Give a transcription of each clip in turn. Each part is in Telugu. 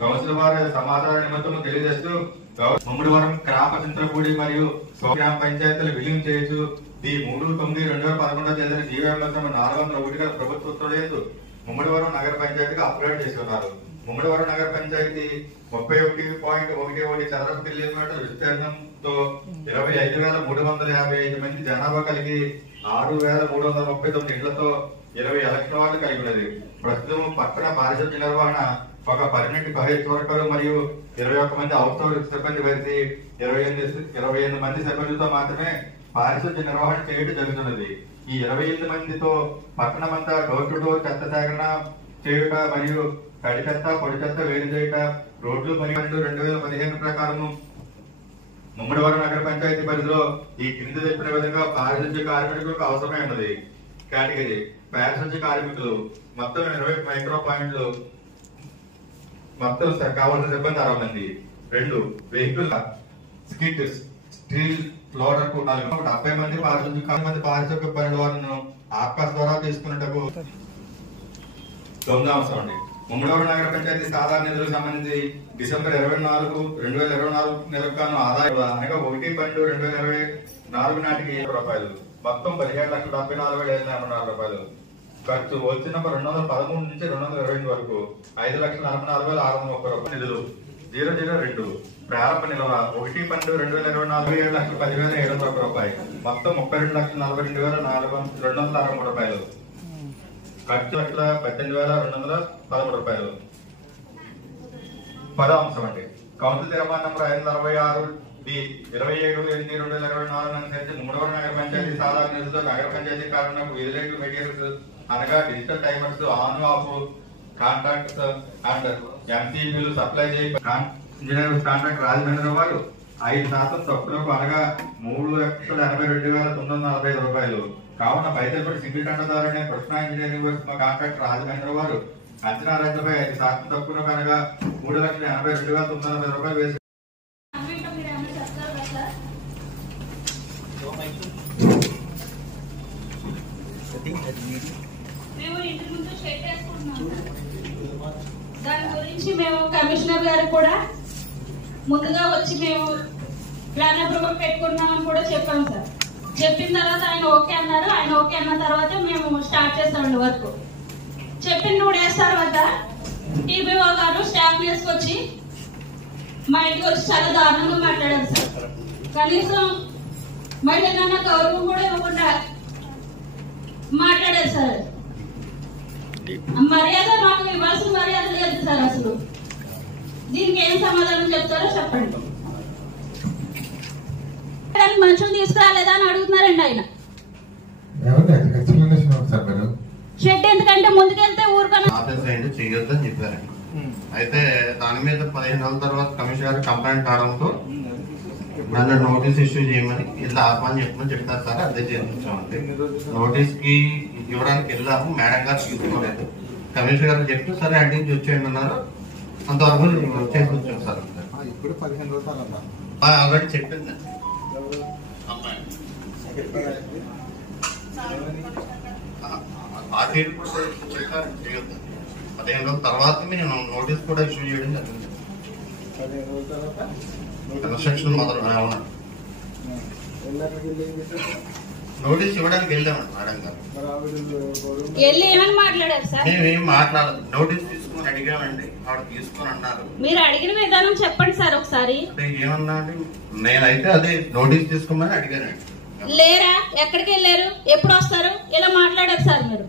కౌన్సిల్ వారి సమాచార నిమిత్తం తెలియజేస్తూ ముమ్మడివరం గ్రామ చింతలపూడి మరియు గ్రామ పంచాయతీలు విలీనం చేయొచ్చు. ఈ 3/9/2011 తేదీన జీవోఎంఎస్ 401 ప్రభుత్వ ఉత్తర్వులు ముమ్మడివరం నగర పంచాయతీకి అప్గ్రేడ్ చేస్తున్నారు. ముమ్మడివరం నగర పంచాయతీ 31.11 చదరపు కిలోమీటర్ల విస్తీర్ణంతో 25,355 మంది జనాభా కలిగి 6,339 ఇళ్లతో 20 ఎలక్షన్ వార్డు కలిగి ఉన్నది. ప్రస్తుతం పట్టణ పారిశుద్ధ్య నిర్వహణ ఒక పర్మనెంట్ హెల్త్ వర్కర్ మరియు 21 మంది అవుట్సోర్స్ సిబ్బంది కలిసి 28 మంది సిబ్బందితో మాత్రమే పారిశుద్ధ్య నిర్వహణ చేయడం జరుగుతున్నది. ఈ 28 మందితో పట్టణమంతా డోర్ టు డోర్ చెత్త సేకరణ చేయుట మరియు తడి చెత్త పొడి చెత్త వేడి చేయుట, రోడ్లు మరియు 2015 ప్రకారం ముమ్మడివరం నగర పంచాయతీ పరిధిలో ఈ కింది చెప్పిన విధంగా పారిశుద్ధ్య కార్మికులకు అవసరమై ఉన్నది. కేటగిరీ పారిశుద్ధ్య కార్మికులు మొత్తం 20 మైక్రో పాయింట్లు, మొత్తం కావాల్సిన సిబ్బంది 60 మంది. 2 వెహికల్ స్కిట్ స్టీల్ లోడర్ 70 మంది పారిశుద్ధ్య పనుల వారిని ఆకాశ ద్వారా తీసుకున్నట్టుకు 9వ అంశం అండి. ముమ్మడివరం నగర పంచాయతీ సాధారణ నిధులకు సంబంధించి డిసెంబర్ 24, 2024 నెలకు గాను ఆదాయం అనగా 1/12/2024 నాటికి రూపాయలు, మొత్తం 17,74,504 ఖర్చు వచ్చి నంబర్ 213 నుంచి 228 వరకు 5,44,630 నిధులు. 002 ప్రారంభ నిల్వ 1/12/2024 7,10,700 మొత్తం 32,42,263 ఖర్చు 18,213 10వ అంశం అండి. కౌన్సిల్ తీర్మానం నంబర్ 546 27/8/2024 అనుసరించి ముమ్మడివరం నగర పంచాయతీ సాధారణ నిధులతో నగర పంచాయతీ కారణంగా విజిలేటివ్ మెటీరియల్స్ అనగా digital timers, on off contracts and ఎంసీబీలు సప్లై చేయ ఇంజనీరింగ్ కాంట్రాక్ట్ రాజమండ్రి వారు 5% తక్కువకు అనగా 3,82,945 కావున పైసలు సింగిల్ టెండర్ ద్వారానే కృష్ణా ఇంజనీరింగ్ కాంట్రాక్ట్ రాజమండ్రి వారు అంచనా రైతుపై 5% తక్కువ అనగా 3,82,940 వేసి దాని గురించి మేము కమిషనర్ గారు కూడా ముందుగా వచ్చి మేము ప్లాన్ అప్రూవల్ పెట్టుకున్నామని కూడా చెప్పాం సార్. చెప్పిన తర్వాత ఆయన ఓకే అన్నారు. ఆయన ఓకే అన్న తర్వాత మేము స్టార్ట్ చేస్తామండి వర్క్. చెప్పిన 2 days తర్వాత టీబీఓ గారు స్టాఫ్ తీసుకొచ్చి మా ఇంటికి వచ్చి చాలా దారుణంగా మాట్లాడారు సార్. కనీసం మహిళలన్న గౌరవం కూడా ఇవ్వకుండా మాట్లాడారు సార్. మర్యాద మాకు ఇవ్వాల్సిన మర్యాద లేదు సార్. అసలు దీనికి ఏం సమాధానం చెప్తారో చెప్పండి. మనుషులు తీసుకురాలేదా అని అడుగుతున్నారండి ఆయన. షెడ్ ఎందుకంటే ముందుకెళ్తే ఊరుకొని చేయొద్దని చెప్పారండి. అయితే దాని మీద 15 రోజుల తర్వాత కమిషనర్ గారు కంప్లైంట్ కావడంతో నన్ను నోటీస్ ఇష్యూ చేయమని ఇలా ఆపమని చెప్తారు సార్. అదే చేయించామండి. నోటీస్ కి ఇవ్వడానికి వెళ్ళాము, మేడం గారు తీసుకోలేదు. కమిషనర్ గారు చెప్తే సరే అడ్డించి వచ్చేయండి అన్నారు. అంతవరకు చేసి వచ్చాం సార్. ఇప్పుడు 15 రోజులు ఆల్రెడీ చెప్పింది ఆ డేట్ కూడా చెప్పారు చేయొద్దు. 15 రోజుల తర్వాత నేను నోటీస్ కూడా ఇష్యూ చేయడం జరిగింది. కన్స్ట్రక్షన్ మొదలు నోటీస్ ఇవ్వడానికి వెళ్ళామండి మేడం గారు. మేమేం మాట్లాడదు. నోటీస్ తీసుకుని అడిగామండి. ఆవిడ తీసుకుని అన్నారు. మీరు అడిగిన విధానం చెప్పండి సార్ ఒకసారి. ఏమన్నా అండి, నేనైతే అదే నోటీస్ తీసుకోమని అడిగానండి. లేరా? ఎక్కడికి వెళ్ళారు? ఎప్పుడు వస్తారు? ఇలా మాట్లాడారు సార్ మీరు.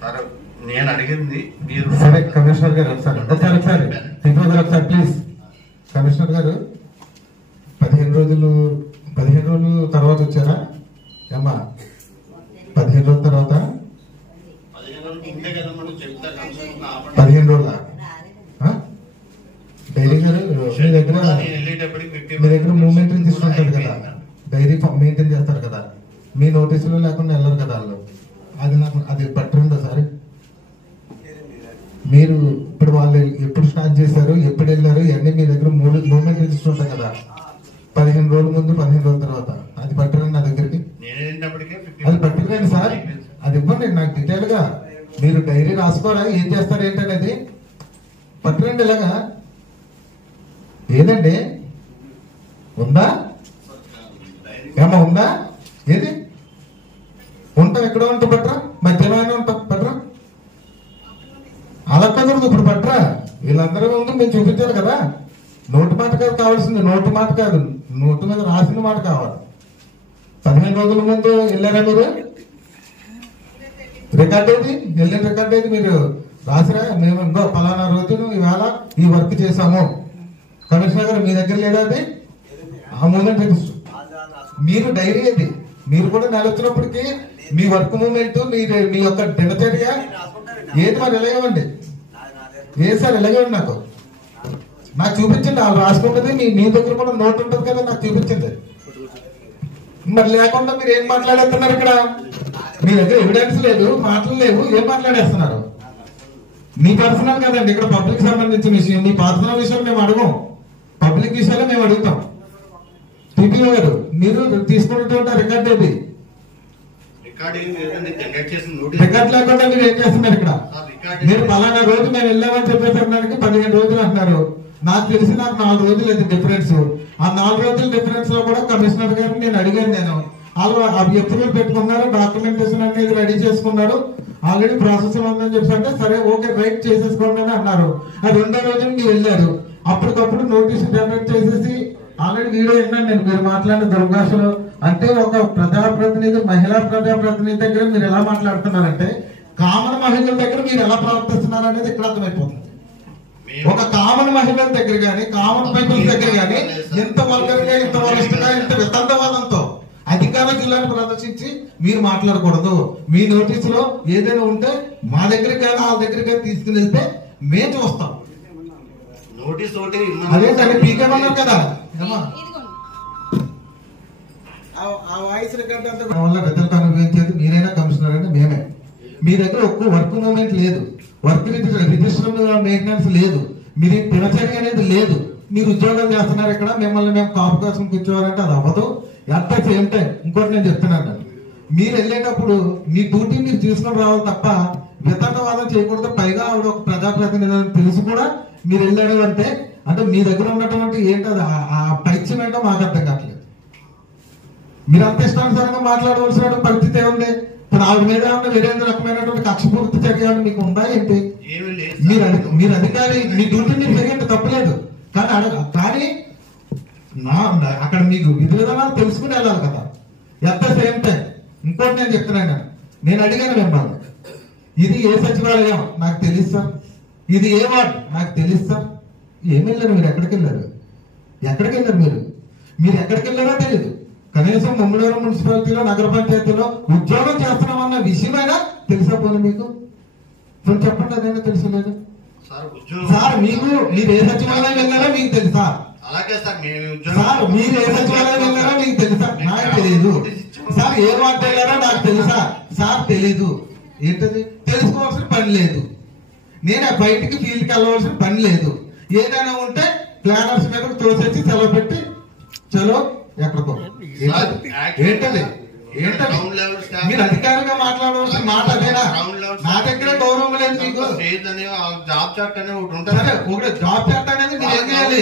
సార్ నేను అడిగింది మీరు. సరే కమిషనర్ గారు ఒకసారి ప్లీజ్. కమిషనర్ గారు 15 రోజులు తర్వాత వచ్చారా ఏమ్మా? 15 రోజుల తర్వాత 15 రోజుల డైరీ గారు మీ దగ్గర మూవ్మెంట్ తీసుకుంటారు కదా, డైరీ మెయింటైన్ చేస్తారు కదా, మీ నోటీసులు లేకుండా వెళ్ళరు కదా వాళ్ళు. అది పట్టరుందా సార్? మీరు ఇప్పుడు వాళ్ళు ఎప్పుడు స్టార్ట్ చేశారు, ఎప్పుడు వెళ్ళారు, ఇవన్నీ మీ దగ్గర మూవ్మెంట్ రిజిస్టర్ ఉంటాయి కదా. 15 రోజుల ముందు 15 రోజుల తర్వాత అది పట్టరండి నా దగ్గరికి. అది పట్టరండి సార్, అది ఇవ్వండి నాకు డీటెయిల్ గా. మీరు డైరీ రాసుకోరా ఏం చేస్తారు ఏంటనేది. పట్టురండి ఇలాగా. ఏదండి ఉందా ఏమో ఉందా? ఏది ఉంటాం ఎక్కడో ఉంటాం పట్రా, మధ్యలోనే ఉంటాం పట్రా. అలా కుదరదు ఇప్పుడు పట్రా. వీళ్ళందరూ ముందు మేము చూపించాలి కదా. నోటి మాట కాదు కావాల్సింది, నోటి మాట కాదు, నోటి మీద రాసిన మాట కావాలి. 15 రోజుల ముందు వెళ్ళారా మీరు? రికార్డ్ ఏది? వెళ్ళిన రికార్డ్ ఏది? మీరు రాసిరా? మేము ఇంకో ఫలానా రోజును ఇవాళ ఈ వర్క్ చేసాము. కమిషనర్ గారు మీ దగ్గర లేదా అది? ఆ మూమెంట్ తెలుసు. మీరు డైరీ అది, మీరు కూడా నెల వచ్చినప్పటికీ మీ వర్క్ మూమెంట్, మీ యొక్క దినచర్య ఏది మరి ఎలాగేవండి? ఏ సార్ ఎలాగేవండి? నాకు చూపించండి. వాళ్ళు రాసుకుంటుంది. మీ దగ్గర కూడా నోట్ ఉంటుంది కదా, నాకు చూపించండి. మరి లేకుండా మీరు ఏం మాట్లాడేస్తున్నారు ఇక్కడ? మీ దగ్గర ఎవిడెన్స్ లేదు, మాటలు లేవు, ఏం మాట్లాడేస్తున్నారు? మీ పర్సనల్ కదండి, ఇక్కడ పబ్లిక్ సంబంధించిన విషయం. మీ పర్సనల్ విషయాలు మేము అడగం, పబ్లిక్ విషయాలు మేము అడుగుతాం. టీపీఓ గారు మీరు తీసుకున్నటువంటి రికార్డ్ ఏది? రికార్డ్ లేకుండా మీరు ఏం చేస్తున్నారు ఇక్కడ? మీరు పలానా రోజు మేము వెళ్ళామని చెప్పేసరికి 15 రోజులు అంటున్నారు. నాకు తెలిసి నాకు 4 రోజులు అది డిఫరెన్స్. ఆ 4 రోజుల డిఫరెన్స్ లో కూడా కమిషనర్ గారిని నేను అడిగాను. నేను అవి ఎప్పుడు పెట్టుకున్నారు, డాక్యుమెంటేషన్ అనేది రెడీ చేసుకున్నారు, ఆల్రెడీ ప్రాసెస్ ఉందని చెప్పి అంటే సరే ఓకే రైట్ చేసేసుకోండి అని అన్నారు. ఆ 2వ రోజున మీరు వెళ్ళారు, అప్పటికప్పుడు నోటీస్ జనరేట్ చేసేసి ఆల్రెడీ వీడియో విన్నాను నేను మీరు మాట్లాడిన దుర్భాషలో. అంటే ఒక ప్రజాప్రతినిధి, మహిళా ప్రజాప్రతినిధి దగ్గర మీరు ఎలా మాట్లాడుతున్నారంటే కామన్ మహిళల దగ్గర మీరు ఎలా ప్రవర్తిస్తున్నారు అనేది ఇక్కడ అర్థమైపోతుంది. ఒక కామన్ మహిళల దగ్గర కానీ, కామన్ పీపుల్స్ దగ్గర కానీ ఎంత వల్గర్గా, ఇంత వరస్ట్గా, ఇంత వితండవాదంతో అధికార జిల్లాను ప్రదర్శించి మీరు మాట్లాడకూడదు. మీ నోటీసులో ఏదైనా ఉంటే మా దగ్గరికి కానీ వాళ్ళ దగ్గరికి కానీ తీసుకుని వెళ్తే మేము చూస్తాం. అదే దాన్ని పీకేమన్నారు కదా. రిజల్ట్ అనుభవించేది మీరైనా కమిషనర్ అయినా మేమే. మీ దగ్గర ఒక్క వర్క్ మూమెంట్ లేదు, వర్క్ రిజిస్టర్ మెయింటెనెన్స్ లేదు, మీరు దినచర్య అనేది లేదు. మీరు ఉద్యోగం చేస్తున్నారు ఇక్కడ, మిమ్మల్ని మేము కాపు కోసం కూర్చోవాలంటే అది అవ్వదు. ఎంత సేమ్ టైం ఇంకోటి నేను చెప్తున్నాను, మీరు వెళ్ళేటప్పుడు మీ డ్యూటీ మీరు తీసుకొని రావాలి తప్ప వితండవాదం చేయకూడదు. పైగా ఆవిడ ఒక ప్రజాప్రతినిధి అని తెలిసి కూడా మీరు వెళ్ళాడు అంటే మీ దగ్గర ఉన్నటువంటి ఏంటది ఆ పైత్యం ఏంటో మాకు అర్థం కావట్లేదు. మీరు అంత ఇష్టానుసారంగా మాట్లాడవలసిన పరిస్థితి ఏముంది? ఇప్పుడు ఆవిడ మీద ఏమన్నా వేరే రకమైనటువంటి కక్షపూర్తి చర్య మీకు ఉందా ఏంటి? మీరు అధికారి, మీ డ్యూటీ మీరు జరిగేది తప్పలేదు, కానీ అక్కడ మీకు విధి విధానాలు తెలుసుకుని వెళ్ళాలి కదా. ఎంత సేమ్ టైం ఇంకోటి నేను చెప్తున్నాను, నేను అడిగాను మిమ్మల్ని, ఇది ఏ సచివాలయం నాకు తెలుసు సార్, ఇది ఏ వార్డు నాకు తెలుసు సార్. ఏమి వెళ్ళారు మీరు? ఎక్కడికి వెళ్ళారు? ఎక్కడికి వెళ్ళారు మీరు ఎక్కడికి వెళ్ళారో తెలియదు. కనీసం ముమ్మడివరం మున్సిపాలిటీలో, నగర పంచాయతీలో ఉద్యోగం చేస్తున్నామన్న విషయమైనా తెలుసా పోనీ మీకు? చెప్పండి, అదైనా తెలుసలేదు సార్. మీరు ఏ సచివాలయం వెళ్ళారో మీకు తెలుసా? సార్ మీరు ఏ సచివాలయం వెళ్ళారో మీకు తెలుసా? నాకు తెలియదు సార్. ఏ వార్డు వెళ్ళారో నాకు తెలుసా? సార్ తెలీదు. ఏంటది? తెలుసుకోవాల్సిన పని లేదు. నేను బయటికి ఫీల్డ్కి వెళ్ళవలసిన పని లేదు. ఏదైనా ఉంటే ప్లానర్స్ మీద తోసేసి సెలవు పెట్టి చలో ఎక్కడికో. ఏంటది? మీరు అధికారిగా మాట్లాడవలసిన మాట అదేనా? నా దగ్గర గౌరవం లేదు మీకు. జాబ్ చార్ట్ అనేది ఒకటి జాబ్ చార్ట్ అనేది మీరు ఏం చేయాలి?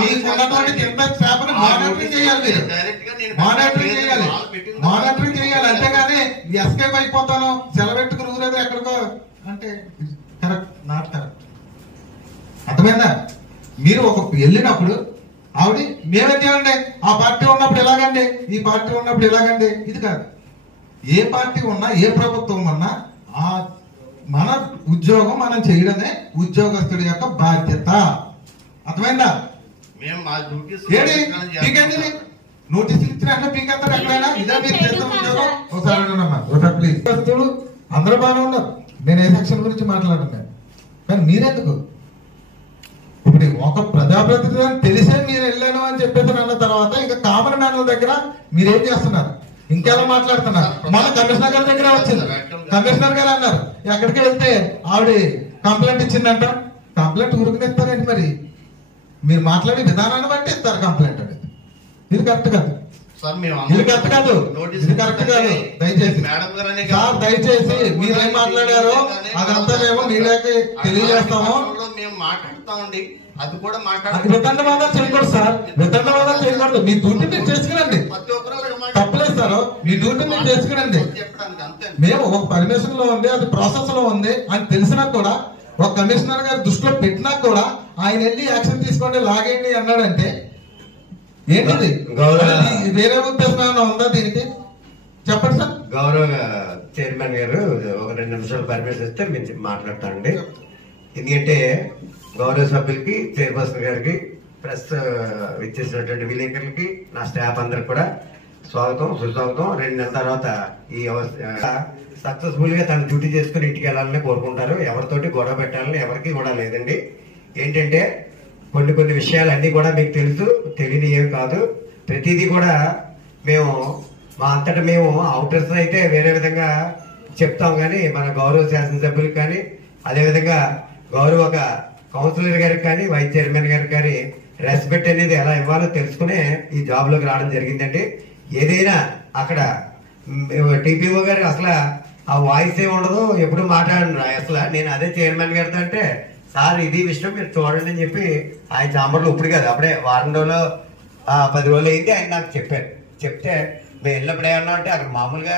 మీకున్నటువంటి కింద స్టాఫ్ మానిటరింగ్ చేయాలి, మానిటరింగ్ చేయాలి. అంతేగాని ఎస్కేప్ అయిపోతాను సెలబెట్టుకుని ఊరేది ఎక్కడికో అంటే కరెక్ట్, నాట్ కరెక్ట్. అర్థమైందా? మీరు ఒక వెళ్ళినప్పుడు ఆవిడ మేమే చేయండి, ఆ పార్టీ ఉన్నప్పుడు ఎలాగండి, ఈ పార్టీ ఉన్నప్పుడు ఎలాగండి, ఇది కాదు. ఏ పార్టీ ఉన్నా, ఏ ప్రభుత్వం ఉన్నా ఆ మన ఉద్యోగం మనం చేయడమే ఉద్యోగస్తుడి యొక్క బాధ్యత. అర్థమైందా? నోటీసులు ఇచ్చిన పీకెత్తాడు ఎక్కడైనా. ఇదే మీరు చేస్తున్న ఉద్యోగం. ఒకసారి ప్లీజ్. అందరూ బాగానే ఉన్నారు, నేను ఏ సెక్షన్ గురించి మాట్లాడుతున్నాను, కానీ మీరెందుకు? ఇప్పుడు ఒక ప్రజాప్రతినిధి తెలిసే మీరు వెళ్ళాను అని చెప్పేసి అన్న తర్వాత ఇంకా కామన్ మ్యాన్ల దగ్గర మీరేం చేస్తున్నారు? ఇంకెలా మాట్లాడుతున్నారు? మన కమిషనర్ గారి దగ్గర వచ్చింది. కమిషనర్ గారు అన్నారు ఎక్కడికి వెళ్తే ఆవిడ కంప్లైంట్ ఇచ్చిందంట. కంప్లైంట్ ఊరికి ఇస్తారండి? మరి మీరు మాట్లాడే విధానాన్ని బట్టి ఇస్తారు కంప్లైంట్ అనేది. ఇది కరెక్ట్ కాదు. సార్ మేము ఇది కరెక్ట్ కాదు, ఇది కరెక్ట్ కాదు. దయచేసి మేడం గారనే సార్ దయచేసి మీరేం మాట్లాడారో అదంతా మేము మీడియాకి తెలియజేస్తాము. మేము మాట్లాడుతామండి, అది కూడా వితండవాదాలు చేయకూడదు సార్, వితండవాదాలు చేయకూడదు. మీ డ్యూటీ మీరు చేసుకురండి, తప్పలేదు సార్. మీ డ్యూటీ మీరు చేసుకురండి. మేము ఒక పర్మిషన్ లో ఉంది, అది ప్రాసెస్ లో ఉంది అని తెలిసినా కూడా, ఒక కమిషనర్ గారి దృష్టిలో పెట్టినా కూడా ఆయన వెళ్ళి యాక్షన్ తీసుకోండి, లాగేయండి అన్నాడంటే ఏంటిది? వేరే ఉద్దేశం ఉందా దీనికి? చెప్పండి సార్. గౌరవ చైర్మన్ గారు ఒక 2 నిమిషాలు పర్మిషన్ ఇస్తే మేము మాట్లాడతామండి. ఎందుకంటే గౌరవ సభ్యులకి, చైర్పర్సన్ గారికి, ప్రెస్ ఇచ్చేసినటువంటి విలేకరులకి, నా స్టాఫ్ అందరికి కూడా స్వాగతం, సుస్వాగతం. 2 నెలల తర్వాత ఈ సక్సెస్ఫుల్ గా తన డ్యూటీ చేసుకుని ఇంటికి వెళ్ళాలని కోరుకుంటారు. ఎవరితోటి గొడవ పెట్టాలని ఎవరికి కూడా లేదండి. ఏంటంటే కొన్ని విషయాలు అన్ని కూడా మీకు తెలుసు, తెలియని ఏమి కాదు. ప్రతిదీ కూడా మేము మా అంతటా మేము అవుటర్స్ అయితే వేరే విధంగా చెప్తాం, కానీ మన గౌరవ శాసనసభ్యులకు కానీ, అదేవిధంగా గౌరవ ఒక కౌన్సిలర్ గారికి కానీ, వైస్ చైర్మన్ గారికి కానీ రెస్పెక్ట్ అనేది ఎలా ఇవ్వాలో తెలుసుకునే ఈ జాబ్ లోకి రావడం జరిగిందండి. ఏదైనా అక్కడ టీపీఓ గారు అసలు ఆ వాయిస్ ఏమి ఉండదు, ఎప్పుడు మాట్లాడను. అసలు నేను అదే చైర్మన్ గారితో అంటే, సార్ ఇది విషయం మీరు చూడండి అని చెప్పి ఆయన చాంబర్లో ఇప్పుడు కాదు, అప్పుడే వారం రోజులు 10 రోజులు అయింది ఆయన నాకు చెప్పారు. చెప్తే మేము వెళ్ళినప్పుడు ఏమన్నా అంటే అక్కడ మామూలుగా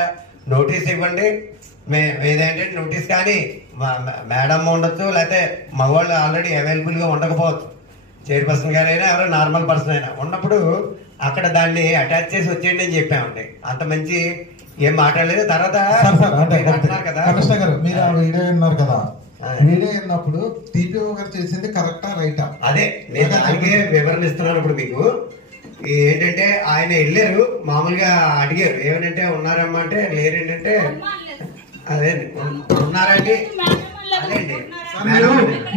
నోటీస్ ఇవ్వండి, ఏదంటే నోటీస్ కానీ మేడం ఉండొచ్చు, లేకపోతే మగవాళ్ళు ఆల్రెడీ అవైలబుల్ గా ఉండకపోవచ్చు, చైర్పర్సన్ గారైనా ఎవరో నార్మల్ పర్సన్ అయినా ఉన్నప్పుడు అక్కడ దాన్ని అటాచ్ చేసి వచ్చేయండి అని చెప్పామండి. అంత మంచి ఏం మాట్లాడలేదు. తర్వాత కమిషనర్ గారు మీరు ఆ వీడియో విన్నారు కదా, వీడియో విన్నప్పుడు టీపీఓ గారు చేసింది కరెక్టా రైటా? అదే నేను దానికే వివరణ ఇస్తున్నాను. ఇప్పుడు మీకు ఏంటంటే ఆయన వెళ్ళారు, మామూలుగా అడిగారు ఏమనంటే ఉన్నారమ్మా అంటే లేరు, ఏంటంటే అదే ఉన్నారండి. అదేండి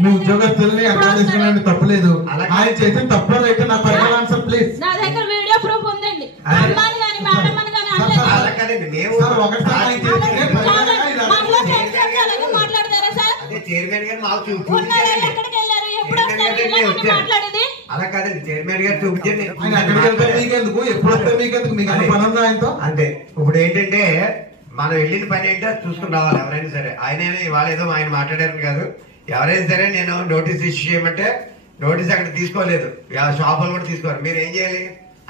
మీ ఉద్యోగస్తుల్ని అర్థం చేసుకున్నాండి, తప్పలేదు. ఆయన చేసిన తప్ప రైట్ నా పర్సనల్ ఆన్సర్ ప్లీజ్. నా దగ్గర వీడియో ప్రూఫ్ ఉందండి. అలా కాదండి, మేము చైర్మన్ గారు మాకు అలా కాదండి, చైర్మన్ గారు చూపించండి. అంతే. ఇప్పుడు ఏంటంటే మనం వెళ్ళిన పని ఏంటో చూసుకుని రావాలి ఎవరైనా సరే. ఆయన ఇవాళ ఏదో ఆయన మాట్లాడారు కాదు, ఎవరైనా సరే నేను నోటీస్ ఇష్యూ చేయమంటే నోటీస్ అక్కడ తీసుకోలేదు, షాపులు కూడా తీసుకోరు. మీరు ఏం చేయాలి,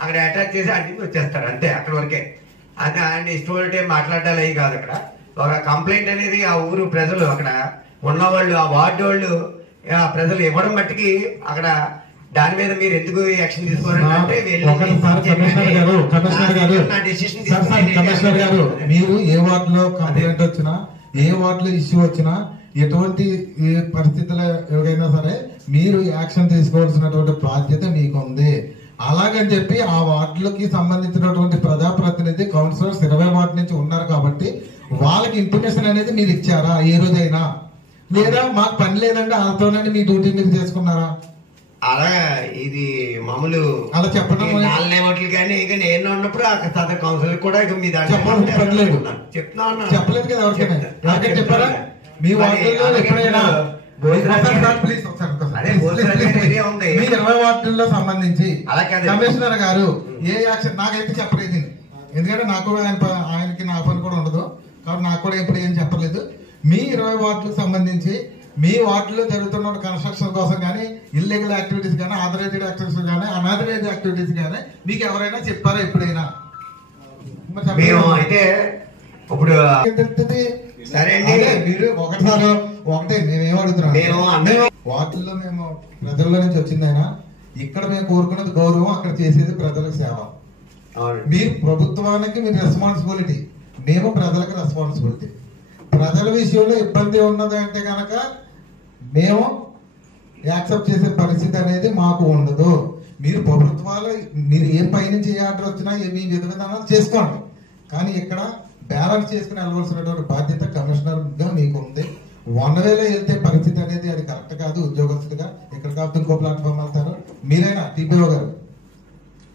అక్కడ అటాచ్ చేసి అడ్డుకి వచ్చేస్తారు అంతే, అక్కడ వరకే. అది ఆయన ఇష్టం మాట్లాడాలి అవి కాదు. అక్కడ ఒక కంప్లైంట్ అనేది ఆ ఊరు ప్రజలు, అక్కడ ఉన్నవాళ్ళు, ఆ వార్డు వాళ్ళు, ఆ ప్రజలు ఇవ్వడం బట్టికి అక్కడ దాని మీద మీరు ఎందుకు యాక్షన్ తీసుకోవాలంటే కమిషనర్ గారు మీరు ఏ వార్డులో కంప్లైంట్ వచ్చినా, ఏ వార్డులో ఇష్యూ వచ్చినా, ఎటువంటి పరిస్థితుల్లో ఎవరైనా సరే మీరు యాక్షన్ తీసుకోవాల్సినటువంటి బాధ్యత మీకు ఉంది. అలాగని చెప్పి ఆ వార్డులకి సంబంధించినటువంటి ప్రజాప్రతినిధి కౌన్సిలర్స్ 20 వార్డు నుంచి ఉన్నారు కాబట్టి వాళ్ళకి ఇంటిమేషన్ అనేది మీరు ఇచ్చారా ఏ రోజైనా? లేదా మాకు పని లేదండి వాళ్ళతోనండి మీ డ్యూటీ మీరు చేసుకున్నారా? అలా ఇది మామూలు అలా చెప్పడం 4 ఓట్లు కానీ ఇక నేను ఉన్నప్పుడు సదర్ కౌన్సిల్ కూడా ఇక మీ చెప్తున్నాను, చెప్పలేదు కదా ఎవరికైనా చెప్పారా? మీ వార్డుల్లో ఎప్పుడైనా 20 వార్డుల్లో సంబంధించి కమిషనర్ గారు ఏ యాక్షన్ నాకైతే చెప్పలేదు, ఎందుకంటే నాకు ఆయనకి నా పని కూడా ఉండదు కాబట్టి నాకు కూడా ఎప్పుడు ఏం చెప్పలేదు. మీ 20 వార్డులకు సంబంధించి మీ వార్డులో జరుగుతున్న కన్స్ట్రక్షన్ కోసం కానీ, ఇల్లీగల్ యాక్టివిటీస్ కానీ, ఆథరైజ్డ్ యాక్టివిటీస్ కానీ, అనాథరైజ్డ్ యాక్టివిటీస్ కానీ మీకు ఎవరైనా చెప్పారా ఎప్పుడైనా? అయితే ఇప్పుడు సరే అండి, మీరు ఒకటే మేమేం అడుగుతున్నాం, వార్డుల్లో మేము ప్రజల్లో నుంచి వచ్చింది అయినా ఇక్కడ మేము కోరుకున్నది గౌరవం, అక్కడ చేసేది ప్రజలకు సేవ. మీరు ప్రభుత్వానికి మీరు రెస్పాన్సిబిలిటీ, మేము ప్రజలకు రెస్పాన్సిబిలిటీ. ప్రజల విషయంలో ఇబ్బంది ఉన్నది అంటే కనుక మేము యాక్సెప్ట్ చేసే పరిస్థితి అనేది మాకు ఉండదు. మీరు ప్రభుత్వాలు మీరు ఏ పైనుంచి ఏ ఆర్డర్ వచ్చినా మీ విధ విధానాలు చేసుకోండి, కానీ ఇక్కడ బ్యాలెన్స్ చేసుకుని వెళ్ళవలసినటువంటి బాధ్యత కమిషనర్ గా మీకు ఉంది. 100 వెళ్తే పరిస్థితి అనేది అది కరెక్ట్ కాదు. ఉద్యోగస్తులుగా ఇక్కడ కాదు ఇంకో ప్లాట్ఫామ్ వెళ్తారు. మీరైనా టీపీఓ గారు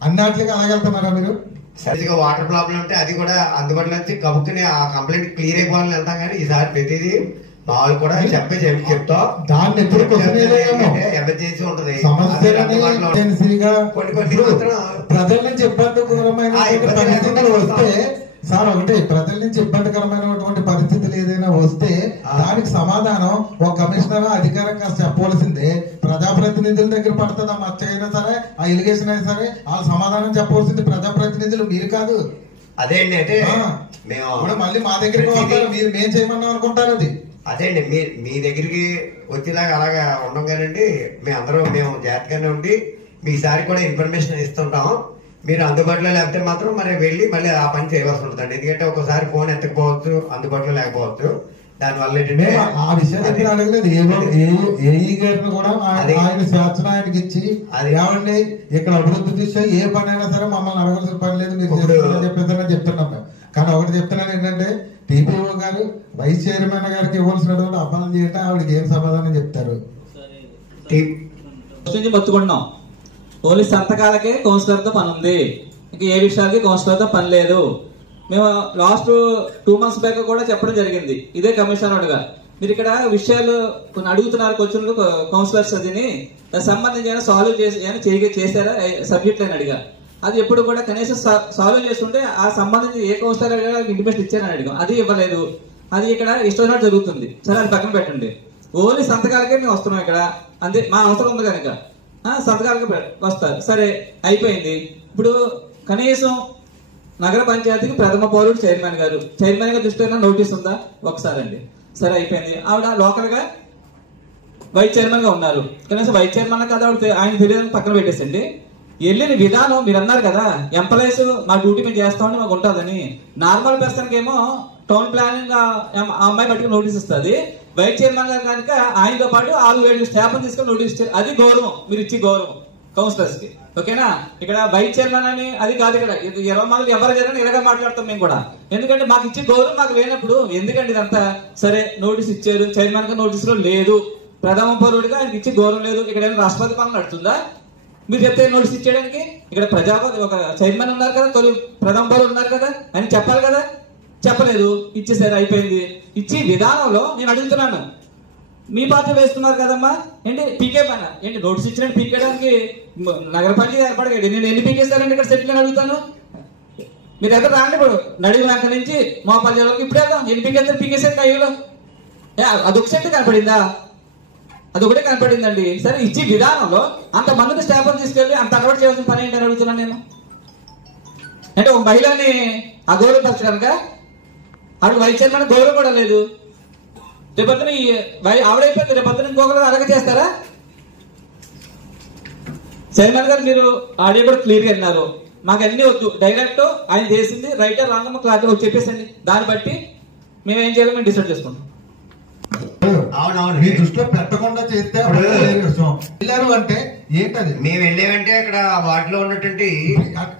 అన్నిటికీ అలాగెళ్తున్నారా మీరు? సరిగ్గా వాటర్ ప్రాబ్లం ఉంటే అది కూడా అందుబాటులో వచ్చి కబుక్కుని ఆ కంప్లైంట్ క్లియర్ అయిపోవాలని వెళ్తాం, కానీ ఈసారి ప్రతిదీ మా వాళ్ళు కూడా చెప్తాం. దాన్ని ఎప్పుడు ఎమర్జెన్సీ ఉంటది, సమస్య ప్రజల నుంచి ఇబ్బందికరమైన పరిస్థితులు వస్తే సార్ ఒకటి ప్రజల నుంచి ఇబ్బందికరమైనటువంటి పరిస్థితులు ఏదైనా వస్తే దానికి సమాధానం ఒక కమిషనర్ అధికారం కాస్త చెప్పవలసిందే. ప్రజాప్రతినిధుల దగ్గర పడుతుందా మచ్చైనా సరే, ఆ ఎలిగేషన్ అయినా సరే, వాళ్ళ సమాధానం చెప్పవలసింది ప్రజాప్రతినిధులు, మీరు కాదు. అదే అండి, అయితే మళ్ళీ మా దగ్గరికి వస్తారు, మీరు మేం చేయమన్నాం అనుకుంటారు. అది అదే అండి, మీ దగ్గరికి వచ్చేలాగా అలాగా ఉండం కానండి. మేము జాగ్రత్తగానే ఉండి మీసారి కూడా ఇన్ఫర్మేషన్ ఇస్తుంటాం. మీరు అందుబాటులో లేకపోతే మాత్రం మరి వెళ్ళి మళ్ళీ ఆ పని చేయవలసి ఉంటుందండి. ఎందుకంటే ఒకసారి ఫోన్ ఎత్తకపోవచ్చు, అందుబాటులో లేకపోవచ్చు. దానివల్ల ఏంటంటే ఆ విషయాన్ని అడగలేదు. ఏఈ గారిని కూడా ఆయన స్వేచ్ఛను ఆయనకి ఇచ్చి ఏమండి ఇక్కడ అభివృద్ధి చూస్తే ఏ పని అయినా సరే మమ్మల్ని అడగాల్సిన పని లేదు, మీరు చెప్పేదని చెప్తున్నాం. కానీ ఒకటి చెప్తున్నాను ఏంటంటే, టీపీఓ గారు వైస్ చైర్మన్ గారికి ఇవ్వాల్సినటువంటి అప్పలం చేయటం ఆవిడకి ఏం సమాధానం చెప్తారు? మొత్తుకుంటున్నాం, ఓన్లీ సంతకాలకే కౌన్సిలర్తో పని ఉంది, ఇంకా ఏ విషయాలకి కౌన్సిలర్తో పని లేదు. మేము లాస్ట్ 2 months బ్యాక్ కూడా చెప్పడం జరిగింది ఇదే కమిషనర్గా. మీరు ఇక్కడ విషయాలు కొన్ని అడుగుతున్నారు క్వశ్చన్లు కౌన్సిలర్స్, అదిని దానికి సంబంధించి సాల్వ్ చేశారా సబ్జెక్ట్ అని అడిగా. అది ఎప్పుడు కూడా కనీసం సాల్వ్ చేస్తుంటే ఆ సంబంధించి ఏ కౌన్సిలర్ ఇంటిమేషన్ ఇచ్చారని అడిగాం, అది ఇవ్వలేదు. అది ఇక్కడ ఇష్టం జరుగుతుంది. సరే అది పక్కన పెట్టండి, ఓన్లీ సంతకాలకే మేము వస్తున్నాం ఇక్కడ, అంతే. మా అవసరం ఉంది కనుక సంతకాలకి వస్తారు. సరే అయిపోయింది. ఇప్పుడు కనీసం నగర పంచాయతీకి ప్రథమ పౌరుడు చైర్మన్ గారు దృష్టిలో నోటీస్ ఉందా ఒకసారి అండి. సరే అయిపోయింది. ఆవిడ లోకల్ గా వైస్ చైర్మన్ గా ఉన్నారు, కనీసం వైస్ చైర్మన్ కదా ఆయన తెలియదని పక్కన పెట్టేసండి. వెళ్ళిన విధానం మీరు అన్నారు కదా, ఎంప్లాయీస్ మా డ్యూటీ మేము చేస్తామని మాకు ఉంటుందని. నార్మల్ పర్సన్ కి ఏమో టౌన్ ప్లానింగ్ ఆ అమ్మాయి బట్టి నోటీస్ ఇస్తుంది. వైస్ చైర్మన్ గారు కనుక ఆయనతో పాటు 6-7 స్టాఫ్ తీసుకొని నోటీస్ ఇచ్చారు. అది గౌరవం, మీరు ఇచ్చి గౌరవం కౌన్సిలర్స్ కి. ఓకేనా? ఇక్కడ వైస్ చైర్మన్ అని అది కాదు. ఇక్కడ 20 మంది ఎవరు చేయాలని ఇలాగా మాట్లాడతాం మేము కూడా. ఎందుకంటే మాకు ఇచ్చే గౌరవం మాకు లేనప్పుడు ఎందుకంటే ఇదంతా. సరే నోటీస్ ఇచ్చారు, చైర్మన్ గా నోటీస్ లో లేదు, ప్రథమ పౌరుడిగా ఆయనకి ఇచ్చే గౌరవం లేదు. ఇక్కడ ఏమైనా రాష్ట్రపతి పాలన నడుతుందా? మీరు చెప్తే నోటీస్ ఇచ్చేయడానికి ఇక్కడ ప్రజాపతి ఒక చైర్మన్ ఉన్నారు కదా, ప్రథమ పౌరుడు ఉన్నారు కదా, ఆయన చెప్పాలి కదా. చెప్పలేదు, ఇచ్చేసారు, అయిపోయింది. ఇచ్చి విధానంలో నేను అడుగుతున్నాను, మీ పార్టీ వేస్తున్నారు కదమ్మా, ఏంటి పీకే పైన ఏంటి నోటీస్ ఇచ్చినట్టు పీకేయడానికి నగర పంచాయతీ ఏర్పడగండి. నేను ఎన్ని పీకేస్తారండి ఇక్కడ సెటిల్ అని అడుగుతాను. మీ దగ్గర రాండి, ఇప్పుడు నడివి వెంక నుంచి మా పల్లె వరకు ఇప్పుడే ఎన్ని పీకేస్తారు పీకేసారు కయ్యలో. అదొక సెట్ కనపడిందా? అదొకటే కనపడిందండి. సరే ఇచ్చి విధానంలో అంత మందిని స్టాఫ్ తీసుకెళ్ళి అంత అలవాటు చేయాల్సిన పని ఏంటని అడుగుతున్నాను నేను. అంటే ఒక మహిళని అగౌరవపరచడానిక? ఆవిడ వైస్ చైర్మన్ గౌరవం కూడా లేదు. రేపొద్దున ఆవిడైపోయింది, రేపొద్దున ఇంకొకరు అలాగే చేస్తారా? చైర్మన్ గారు మీరు ఆడియో కూడా క్లియర్ గా విన్నారు. మాకు అన్ని వద్దు, డైరెక్ట్ ఆయన చేసింది రైటర్ రాంగమ్మ క్లారిటీ చెప్పేసండి. దాన్ని బట్టి మేము ఏం చేయాలో మేము డిసైడ్ చేసుకుంటాం. మీ దృష్టిలో పెట్టకుండా చేస్తే వెళ్ళారు అంటే ఏంటది? మేము వెళ్ళామంటే అక్కడ వాటిలో ఉన్నటువంటి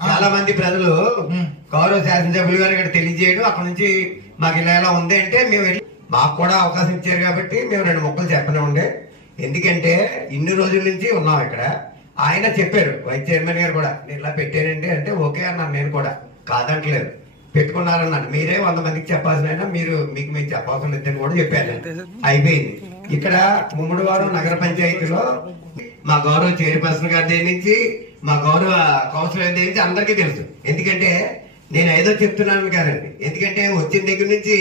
చాలా మంది ప్రజలు గౌరవ శాసనసభ్యులు గారు ఇక్కడ తెలియజేయడం, అక్కడ నుంచి మాకు ఇలా ఉంది అంటే మేము వెళ్ళి మాకు కూడా అవకాశం ఇచ్చారు కాబట్టి మేము 2 ముక్కలు చెప్పనే ఉండే. ఎందుకంటే ఇన్ని రోజుల నుంచి ఉన్నాం ఇక్కడ. ఆయన చెప్పారు వైస్ చైర్మన్ గారు కూడా, నేను ఇలా పెట్టానండి అంటే ఓకే అన్నాను. నేను కూడా కాదంటలేదు, పెట్టుకున్నారన్నాను. మీరే 100 మందికి చెప్పాల్సిన మీకు చెప్పాల్సిన లేదని కూడా చెప్పాను. అయిపోయింది. ఇక్కడ ముమ్మడివారం నగర పంచాయతీలో మా గౌరవ చైర్పర్సన్ గారి దగ్గర నుంచి మా గౌరవ కౌన్సిలర్ దగ్గర నుంచి అందరికీ తెలుసు. ఎందుకంటే నేను ఏదో చెప్తున్నాను కాదండి. ఎందుకంటే వచ్చిన దగ్గర నుంచి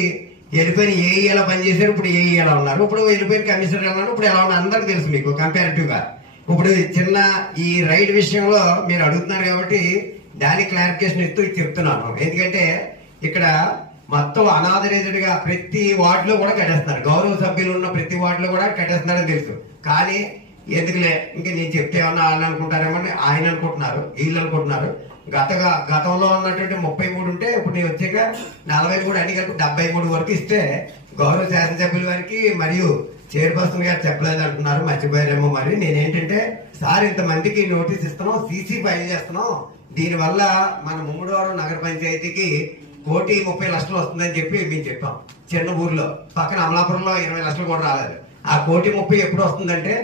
వెళ్ళిపోయిన ఏఈ ఎలా పనిచేశారు, ఇప్పుడు ఏఈ ఎలా ఉన్నారు, ఇప్పుడు వెళ్ళిపోయిన కమిషనర్ ఎలా ఉన్నారు, ఇప్పుడు ఎలా ఉన్నారు అందరికి తెలుసు మీకు కంపారిటివ్ గా. ఇప్పుడు చిన్న ఈ రైడ్ విషయంలో మీరు అడుగుతున్నారు కాబట్టి దానికి క్లారిఫికేషన్ ఇస్తూ చెప్తున్నాను. ఎందుకంటే ఇక్కడ మొత్తం అనాథరైజ్డ్ గా ప్రతి వార్డులో కూడా కట్టేస్తున్నారు. గౌరవ సభ్యులు ఉన్న ప్రతి వార్డులో కూడా కట్టేస్తున్నారని తెలుసు. కానీ ఎందుకులే ఇంకా నేను చెప్తే ఏమన్నా వాళ్ళు అనుకుంటారేమో ఆయన అనుకుంటున్నారు, వీళ్ళు అనుకుంటున్నారు. గతంలో ఉన్నటువంటి 33 ఉంటే ఇప్పుడు నేను వచ్చాక 43 అన్ని కలిపి 73 వరకు ఇస్తే గౌరవ శాసనసభ్యుల వారికి మరియు చైర్పర్సన్ గారు చెప్పలేదు అంటున్నారు, మర్చిపోయారేమో. మరి నేనేంటంటే సార్ ఇంతమందికి నోటీస్ ఇస్తున్నాం, సీసీ ఫైల్ చేస్తున్నాం, దీనివల్ల మన ముమ్మడివారం నగర పంచాయతీకి 1,30,00,000 వస్తుందని చెప్పి మేము చెప్పాం. చిన్న ఊర్లో పక్కన అమలాపురంలో 20 లక్షలు కూడా రాలేదు. ఆ 1,30,00,000 ఎప్పుడు వస్తుందంటే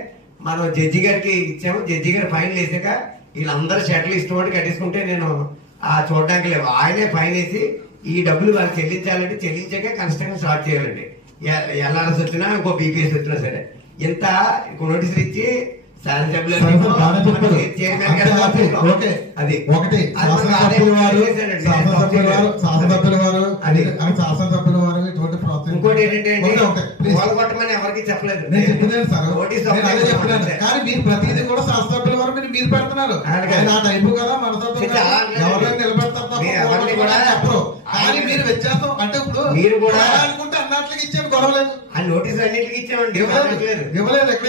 మనం జడ్జి గారికి ఇచ్చాము. జడ్జి గారు ఫైన్ వేసాక వీళ్ళందరూ షెట్లు ఇష్టపడి కట్టేసుకుంటే నేను చూడడానికి లేవు. ఆయనే ఫైన్ వేసి ఈ డబ్బులు వాళ్ళు చెల్లించాలంటే చెల్లించాక కన్స్ట్రక్షన్ స్టార్ట్ చేయాలండి. ఎల్ఆర్ఎస్ వచ్చినా ఇంకో బీపీఎస్ వచ్చినా సరే ఇంత నోటీసులు ఇచ్చి శాసనసభ్యులు సరే సార్, బాగానే చెప్పారు. చైర్మన్ గారు ఓకే. అది ఒకటి శాసనసభ్యుల వారు ఇటువంటి ప్రోత్సాహం. ఇంకోటి ఏంటంటే ఓకే, ఓకే, ప్లీజ్. వాళ్ళు కొట్టమని ఎవరికి చెప్పలేదు. నేను చెప్పలేదు సార్, నోటీస్ నేను అదే చెప్తున్నాను. కానీ మీరు ప్రతిదీ కూడా శాసనసభ్యుల వారు మీరు పెడుతున్నారు. నా టైపు కదా, మన ఎవరైనా నిలబెడతారు తప్ప ఎవరిని కూడా చెప్పరు. కానీ మీరు వ్యత్యాసం అంటే ఇప్పుడు మీరు కూడా అనుకుంటే అన్నట్లకి ఇచ్చారు, గొడవలేదు. ఆ నోటీసులు అన్నింటికి ఇచ్చామండి. ఇవ్వలేదు ఎక్కడ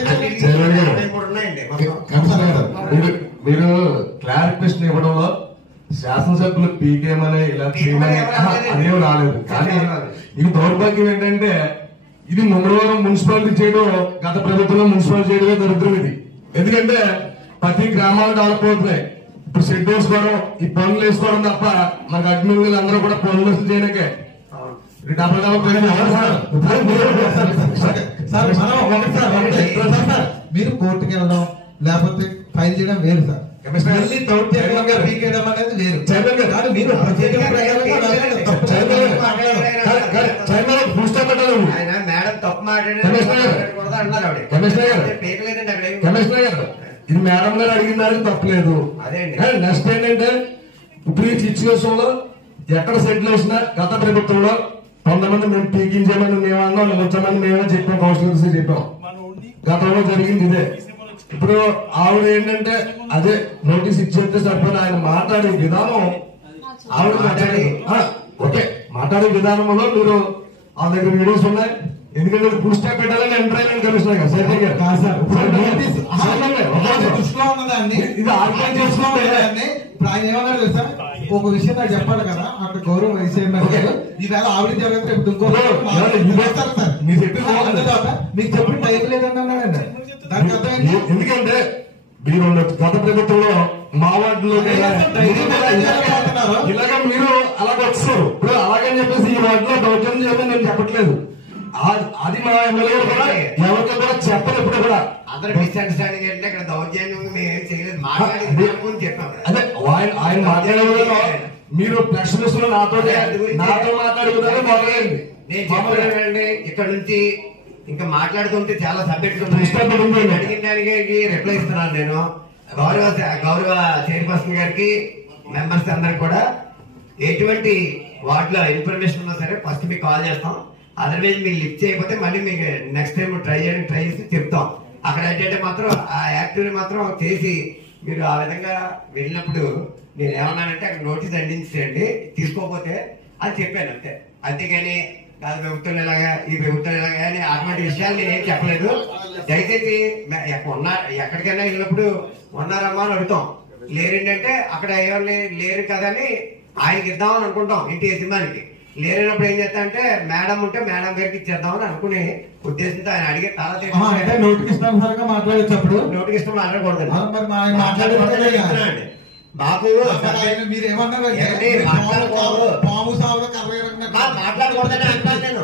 ఉన్నాయండి. మీరు క్లారిఫికేషన్ ఇవ్వడంలో శాసనసభ్యులు పీకేమని ఇలా చేయమని అనేవి రాలేదు. కానీ ఇది దౌర్భాగ్యం ఏంటంటే ఇది మంగళవారం మున్సిపాలిటీ చేయడం, గత ప్రభుత్వంలో మున్సిపాలిటీ చేయడమే దరిద్రం ఇది. ఎందుకంటే ప్రతి గ్రామాలు డెవలప్ అవుతున్నాయి. ఇప్పుడు షెడ్ వేసుకోవడం, ఈ పనులు వేసుకోవడం తప్ప మనకు అడ్మిన్లు అందరూ కూడా పనులు చేయడానికే డబల్ మీరు కోర్టుకి వెళ్ళడం లేకపోతే ఫైల్ చేయడం వేరు సార్. అనేది వేరు. ఆయన మేడం తప్పు మాట్లాడారు. ఇది మేడం గారు అడిగిన దానికి తప్పలేదు. నెక్స్ట్ ఏంటంటే ఇప్పుడు ఈ సిచ్యువేషన్ లో ఎక్కడ సెటిల్ వేసినా గత ప్రభుత్వంలో కొంతమంది మేము పీకించేమని మేమన్నా, కొంతమంది మేమే చెప్పాం, కౌన్సిలర్స్ చెప్పాం. గతంలో జరిగింది ఇదే. ఇప్పుడు ఆవిడ ఏంటంటే అదే నోటీస్ ఇచ్చేస్తే సరిపోయిన ఆయన మాట్లాడే విధానం, ఆవిడ ఓకే మాట్లాడే విధానంలో మీరు ఆ దగ్గర వీడియోస్ ఉన్నాయి. ఎందుకంటే ఫుల్ స్టాప్ పెట్టాలని ఎంటర్ అయిన కమిషనర్ గారు సైతే గారు దృష్టిలో ఉన్నదాన్ని ఇది ఆర్గనైజ్ చేసుకోవాలి. ఆయన ఏమన్నా తెలుసా, ఒక విషయం నాకు చెప్పాలి కదా, అక్కడ గౌరవ వైస్ చైర్మన్ గారు ఈవేళ ఆవిడ జరిగితే మీకు చెప్పిన టైం లేదండి అన్నాడండి. దానికి అర్థమైంది. ఎందుకంటే మీరు గత ప్రభుత్వంలో మా వార్డులో ఇలాగ మీరు అలాగ వస్తారు. ఇప్పుడు అలాగని చెప్పేసి ఈ వార్డులో దౌర్జన్యం చేయమని నేను చెప్పట్లేదు. అది మా ఎమ్మెల్యే కూడా ఎవరికి కూడా చెప్పరు. ఇప్పుడు కూడా అందరూ మిస్అండర్స్టాండింగ్ ఏంటంటే ఇక్కడ దౌర్జన్యం మేము చేయలేదు, మాట్లాడి చెప్పాం. అదే ఆయన మాట్లాడే మీరు ఫ్లెక్స్ నాతో మాట్లాడే విధానం మొదలైంది. నేను చెప్పానండి ఇక్కడ నుంచి ఇంకా మాట్లాడుతుంటే చాలా సబ్జెక్టులు ఉన్నాయి. అడిగిన దానికి రిప్లై ఇస్తున్నాను నేను. గౌరవ చైర్పర్సన్ గారికి, మెంబర్స్ అందరికి కూడా ఎటువంటి వాటిలో ఇన్ఫర్మేషన్ ఉన్నా సరే ఫస్ట్ మీకు కాల్ చేస్తాం. అదర్వైజ్ మీరు లిఫ్ట్ చేయకపోతే మళ్ళీ మీకు నెక్స్ట్ టైం ట్రై చేసి చెప్తాం. అక్కడ ఏంటంటే మాత్రం ఆ యాక్టివిటీ మాత్రం చేసి మీరు ఆ విధంగా వెళ్ళినప్పుడు నేను ఏమన్నానంటే అక్కడ నోటీస్ అందించండి, తీసుకోకపోతే అని చెప్పాను అంతే. అంతేగాని కాదు ప్రభుత్వం ఇలాగా ఈ ప్రభుత్వం ఇలాగా అని అటువంటి విషయాలు నేనేం చెప్పలేదు. దయచేసి ఎక్కడికైనా వెళ్ళినప్పుడు ఉన్నారమ్మా అని అడుగుతాం. లేరేంటంటే అక్కడ ఎవరు లేరు కదా అని ఆయనకి ఇద్దామని అనుకుంటాం. ఇంటి యజమానికి లేనప్పుడు ఏం చేస్తా అంటే మేడం ఉంటే మేడం గారికి ఇచ్చేద్దామని అనుకునే ఉద్దేశంతో ఆయన అడిగే తర్వాత నోటిఫికేషన్ మాట్లాడేటప్పుడు నోటిఫికేషన్ మాట్లాడకూడదు. మాకు మీరు ఏమన్నారంటే మాట్లాడకూడదని అంటాను నేను.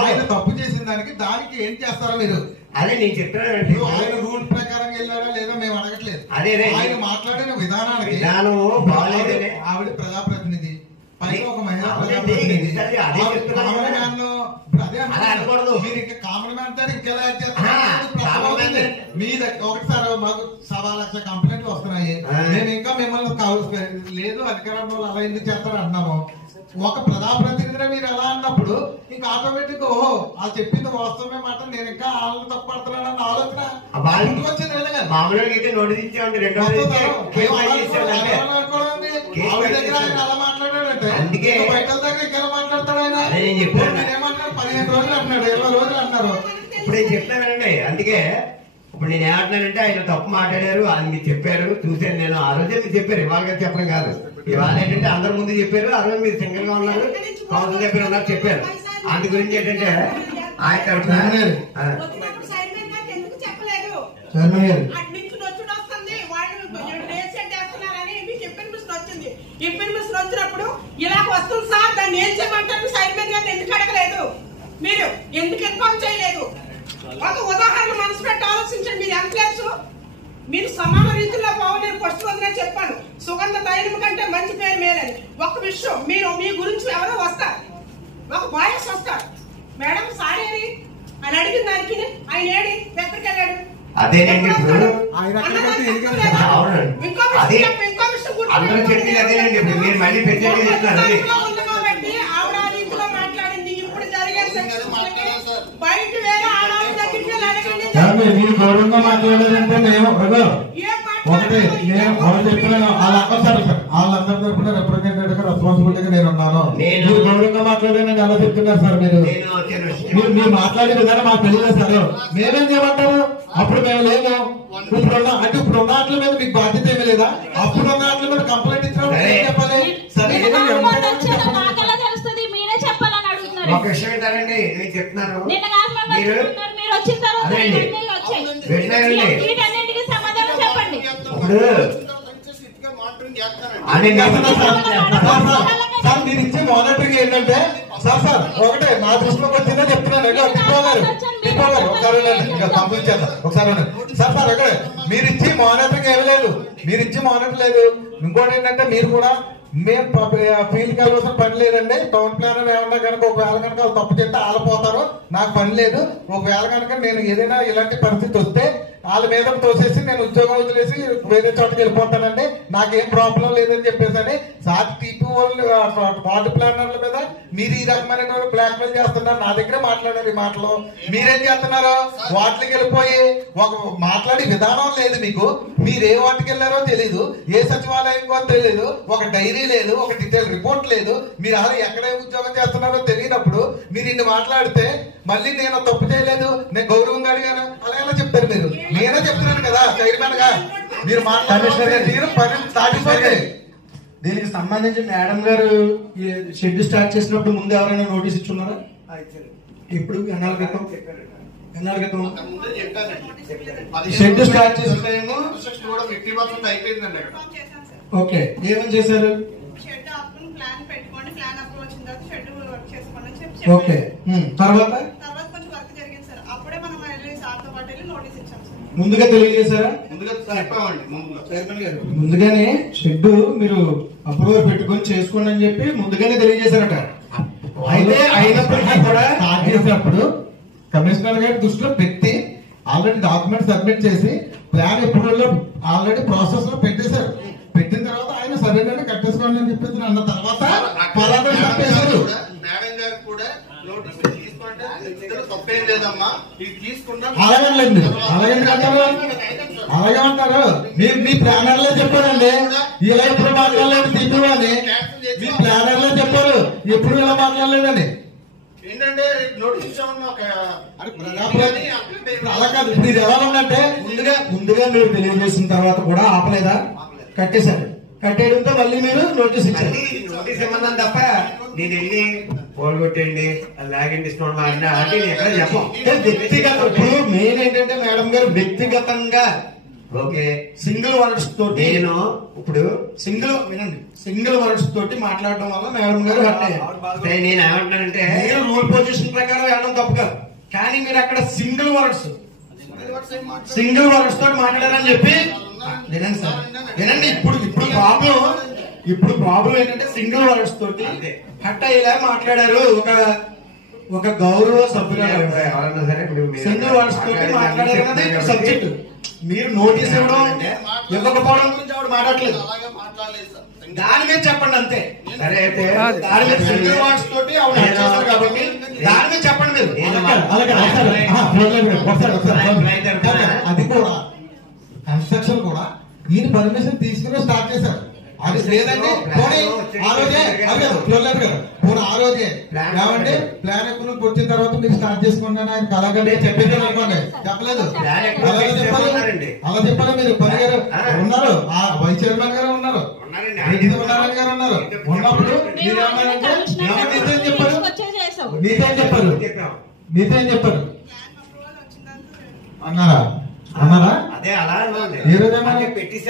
ఆయన తప్పు చేసిన దానికి ఏం చేస్తారో మీరు? అదే నేను చెప్తున్నానండి. ఆయన రూల్ ప్రకారం వెళ్ళారా లేదా మేము అడగట్లేదు. అదే ఆయన మాట్లాడిన విధానానికి ఆవిడ ప్రజాప్రతినిధి, పైన ఒక మహిళా ప్రజాప్రతినిధి. మీరు ఇంకా కామన్ మ్యాన్ అంటే ఇంకెలా మీ ఒకటి సార్ మాకు 1,00,000 కంప్లైంట్లు వస్తున్నాయి. మేము ఇంకా మిమ్మల్ని లేదు అధికారంలో అలా ఎందుకు చేస్తారు అంటున్నాము. ఒక ప్రజాప్రతినిధిగా మీరు ఎలా అన్నప్పుడు ఇంకా ఆటోమేటిక్ ఓహో వాళ్ళు చెప్పింది వాస్తవమే మాట, నేను ఇంకా వాళ్ళని తప్పడుతున్నానన్న ఆలోచన వచ్చింది. మామూలుగా అయితే నోటీస్ ఇచ్చామండి. దగ్గర ఆయన అలా మాట్లాడాడంటే అందుకే బయట దగ్గర ఇంకా మాట్లాడతాడు ఆయన. ఏమంటారు 15 రోజులు అంటున్నాడు, 20 రోజులు అంటున్నారు. ఇప్పుడు నేను చెప్తానండి. అందుకే ఇప్పుడు నేను ఏమంటున్నానంటే ఆయన తప్పు మాట్లాడారు, అది మీరు చెప్పారు, చూసాను నేను. ఆ రోజే మీరు చెప్పారు, ఇవాళ చెప్పడం కాదు. ఇవాళ ఏంటంటే అందరి ముందు చెప్పారు, ఆ రోజు మీరు సింగిల్ గా ఉన్నారు, కౌన్సిల్ దగ్గర ఉన్నారు చెప్పారు. అందు గురించి ఏంటంటే ఆయన తరఫున వచ్చినప్పుడు ఇలా వస్తుంది సార్, దాన్ని ఏం చేయమంటారు? చైర్మన్ గారిని ఎందుకు అడగలేదు? మీరు ఎందుకు ఇన్ఫార్మ్ చేయలేదు? ఒక ఉదాహరణ మనసు పెట్టి ఆలోచించండి. మీరు ఎంత లేదు, మీరు సమాన రీతిలో పోవలేరు. ఫస్ట్ రోజునే చెప్పాను, సుగంధ తైలం కంటే మంచి పేరు మేలని. ఒక్క విషయం, మీరు మీ గురించి ఎవరో వస్తారు, ఒక బాయస్ వస్తారు, మేడం సారీ అని అడిగిన దానికి ఆయన ఏడి ఎక్కడికి వెళ్ళాడు? అదేనండి ఇప్పుడు అవునండి ఇంకో అదే విషయం గుర్తు అందరూ చెప్పేది అదేనండి. ఇప్పుడు మీరు మళ్ళీ పెట్టేది చెప్తున్నారు అది. కాబట్టి ఆవిడ రీతిలో మాట్లాడింది. ఇప్పుడు జరిగే బయట వేరే ఆడవాళ్ళ దగ్గరికి అడగండి. మీరు గౌరవంగా మాట్లాడారంటే నేను ఒకటి నేను వాళ్ళు చెప్పిన వాళ్ళందరి తరఫున రిప్రజెంటేటివ్ గా రెస్పాన్సిబిలిటీగా నేను ఉన్నాను. మీరు గౌరవంగా మాట్లాడారని అలా చెప్తున్నారు సార్. మీరు మాట్లాడే విధానం మాకు తెలియదు సార్. మేమేం చేయమంటారు? అప్పుడు మేము లేము. ఇప్పుడున్న అంటే ఇప్పుడున్న వాటి మీద మీకు బాధ్యత ఏమీ లేదా? అప్పుడున్న వాటి మీద కంప్లైంట్ ఇచ్చినప్పుడు ఏం చెప్పాలి? సరే ఒక విషయం ఏంటండి నేను చెప్తున్నాను. సార్ మీరు ఇచ్చే మానిటరింగ్ ఏంటంటే సార్ ఒకటే నా దృష్టిలోకి వచ్చిందో చెప్తున్నాను. ఒకసారి సార్ ఒకటే మీరు ఇచ్చే మానిటరింగ్ ఏమి లేదు. మీరు ఇచ్చే మానిటర్ లేదు. ఇంకోటి ఏంటంటే మీరు కూడా మేము ఫీల్డ్కి వెళ్ళవలసిన పని లేదండి. టౌన్ ప్లానర్ ఏమన్నా కనుక ఒకవేళ కనుక వాళ్ళు తప్పు చేస్తే ఆలిపోతారు. నాకు పని లేదు. ఒకవేళ కనుక నేను ఏదైనా ఇలాంటి పరిస్థితి వస్తే వాళ్ళ మీద తోసేసి నేను ఉద్యోగం వదిలేసి వేరే చోటకి వెళ్ళిపోతానండి. నాకేం ప్రాబ్లం లేదని చెప్పేసి సార్ టీపీ వాళ్ళు వార్డు ప్లానర్ల మీద మీరు ఈ రకమైన బ్లాక్ మెయిల్ చేస్తున్నారు. నా దగ్గర మాట్లాడారు ఈ మాటలు. మీరేం చేస్తున్నారు? వాటికి వెళ్ళిపోయి ఒక మాట్లాడే విధానం లేదు మీకు. మీరు ఏ వాటికి వెళ్ళారో తెలీదు, ఏ సచివాలయం తెలియదు, ఒక డైరీ లేదు, ఒక డీటెయిల్ రిపోర్ట్ లేదు. మీరు అసలు ఎక్కడ ఉద్యోగం చేస్తున్నారో తెలియనప్పుడు మీరు ఇన్ని మాట్లాడితే మళ్ళీ నేను తప్పు చేయలేదు, నేను గౌరవంగా అడిగాను అలా ఎలా చెప్తారు? మీరు నేనే చెప్తున్నాను కదా చైర్మన్ గా. మీరు మాట్లాడే దీనికి సంబంధించి మేడం గారు షెడ్ స్టార్ట్ చేసినప్పుడు ముందు ఎవరైనా నోటీస్ ఇచ్చున్నారా? ఇప్పుడు ఎన్నాళ్ళ క్రితం షెడ్ స్టార్ట్ చేసిన టైం ఓకే ఏమని చేశారు? ఓకే తర్వాత ముందుగా తెలియజేశారా? ముందుగానే షెడ్ మీరు అప్రూవల్ పెట్టుకొని చేసుకోండి అని చెప్పి ముందుగానే తెలియజేశారట. అయితే అయినప్పటికీ కూడా స్టార్ట్ చేసినప్పుడు కమిషనర్ గారి దృష్టిలో పెట్టి ఆల్రెడీ డాక్యుమెంట్ సబ్మిట్ చేసి ప్లాన్ అప్రూవల్ ఆల్రెడీ ప్రాసెస్ లో పెట్టేశారు. పెట్టిన తర్వాత ఆయన సరైన కట్టేసుకోండి అని చెప్పేసి అన్న తర్వాత కట్టేశారు. అలాగే అంటారు. మీ ప్లానర్లే చెప్పారండి ఇలా ఎప్పుడు మాట్లాడలేదు టీపీ అని. మీ ప్లానర్లే చెప్పారు ఎప్పుడు ఇలా మాట్లాడలేదని. అలా కాదు. మీరు ఎలా ఉందంటే ముందుగా మీరు తెలియజేసిన తర్వాత కూడా ఆపలేదా? కట్టేశారు. కట్టేయడంతో మళ్ళీ మీరు నోటీస్ ఇచ్చారు. నోటీస్ ఇవ్వమన్నాను తప్ప నేను వెళ్ళి పోల్ కొట్టండి లాగిన్ డిస్కౌంట్ అంటే ఎక్కడ చెప్పం. వ్యక్తిగత మెయిన్ ఏంటంటే మేడం గారు వ్యక్తిగతంగా ఓకే సింగిల్ వర్డ్స్ తోటి నేను ఇప్పుడు సింగిల్ వర్డ్స్ తోటి మాట్లాడడం వల్ల మేడం గారు హర్ట్ అయ్యారు. నేను ఏమంటానంటే మీరు రూల్ పొజిషన్ ప్రకారం వెళ్ళడం తప్పు కాదు, కానీ మీరు అక్కడ సింగిల్ వర్డ్స్ తోటి మాట్లాడారని చెప్పి వినండి సార్ వినండి. ఇప్పుడు ప్రాబ్లం ఏంటంటే సింగిల్ వర్డ్స్ తోటి హర్ట్ అయ్యేలా మాట్లాడారు. ఒక గౌరవ సభ్యులు సింగిల్ వర్డ్స్ తోటి మాట్లాడారు అన్నది సబ్జెక్ట్. మీరు నోటీస్ ఇవ్వకపోవడం గురించి ఆవిడ మాట్లాడలేదు. దాని మీద చెప్పండి అంతే. సరే అయితే దాని మీద సింగిల్ వర్డ్స్ తోటి ఆవిడ చేశారు కాబట్టి దాని మీద చెప్పండి మీరు. అది కూడా కన్స్ట్రక్షన్ కూడా ఈయన పర్మిషన్ తీసుకుని స్టార్ట్ చేశారు. అది లేదండి ఆ రోజే ఆ రోజే ఏమంటే ప్లాన్ ఎక్కువ వచ్చిన తర్వాత మీరు స్టార్ట్ చేసుకున్నాను ఆయన కలగండి చెప్పేది అనుకోండి. చెప్పలేదు అలా చెప్పాలి. మీరు పని గారు ఉన్నారు, ఆ వైస్ చైర్మన్ గారు ఉన్నారు, నారాయణ గారు ఉన్నారు. ఉన్నప్పుడు మీరు ఏమన్నారంటే నీతేం చెప్పారు అన్నారా? అదే అలా ఏ రోజైనా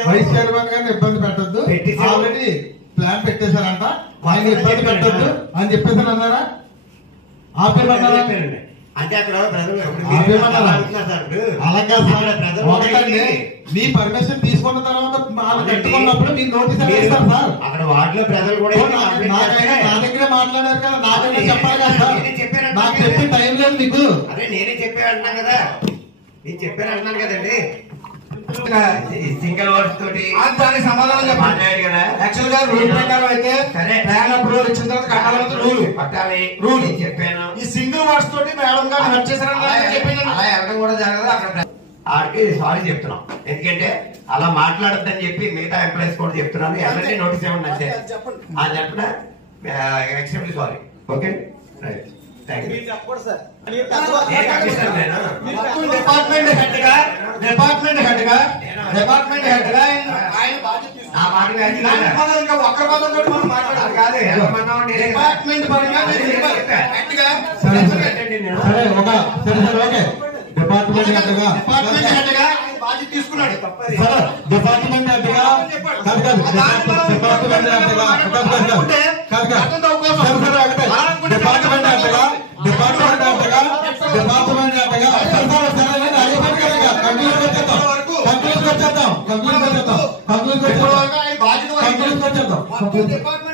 వైస్ చైర్మన్ గారిని ఇబ్బంది పెట్టద్దు, ఆల్రెడీ ప్లాన్ పెట్టేశారంట, ఆయన ఇబ్బంది పెట్టద్దు అని చెప్పేసి అన్నారా? ఆపేమన్నారా? అంటే అక్కడ ఒకటండి మీ పర్మిషన్ తీసుకున్న తర్వాత వాళ్ళు పెట్టుకున్నప్పుడు మీకు నోటీస్ వేస్తారు సార్. అక్కడ వార్డులో ప్రజలు కూడా నా దగ్గరే మాట్లాడారు కదా, నాకైనా చెప్పాలి కదా సార్. నాకు చెప్పే టైం లేదు మీకు. అదే నేనే చెప్పే అంటున్నా కదా. నేను చెప్పాను అంటున్నాను కదండి. సింగిల్ వర్డ్స్ తోటి దానికి సమాధానం మాట్లాడాడు కదా. యాక్చువల్ గా రూల్ ప్రకారం అయితే ప్లాన్ అప్రూవల్ ఇచ్చిన తర్వాత కట్టాలన్నది రూల్. పట్టాలి రూల్ చెప్పాను. ఈ సింగిల్ వర్డ్స్ తోటి మేడం గారు హెల్ప్ చేశారని చెప్పింది. అలా వెళ్ళడం కూడా జరగదు. అక్కడ ఆడికి సారీ చెప్తున్నాం. ఎందుకంటే అలా మాట్లాడద్దని చెప్పి మిగతా ఎంప్లాయీస్ కూడా చెప్తున్నాను. ఎవరికి నోటీస్ ఇవ్వండి అంతే. అది చెప్పిన extremely sorry. Okay department head గా ఇంకా ఒక్కరి పదం తోటి మనం మాట్లాడాలి కాదు. డిపార్ట్మెంట్ పరంగా సరే ఒక ఓకే డిపార్ట్మెంట్ హెడ్గా బాధ్యత తీసుకున్నాడు. సార్ డిపార్ట్మెంట్ హెడ్గా డిపార్ట్మెంట్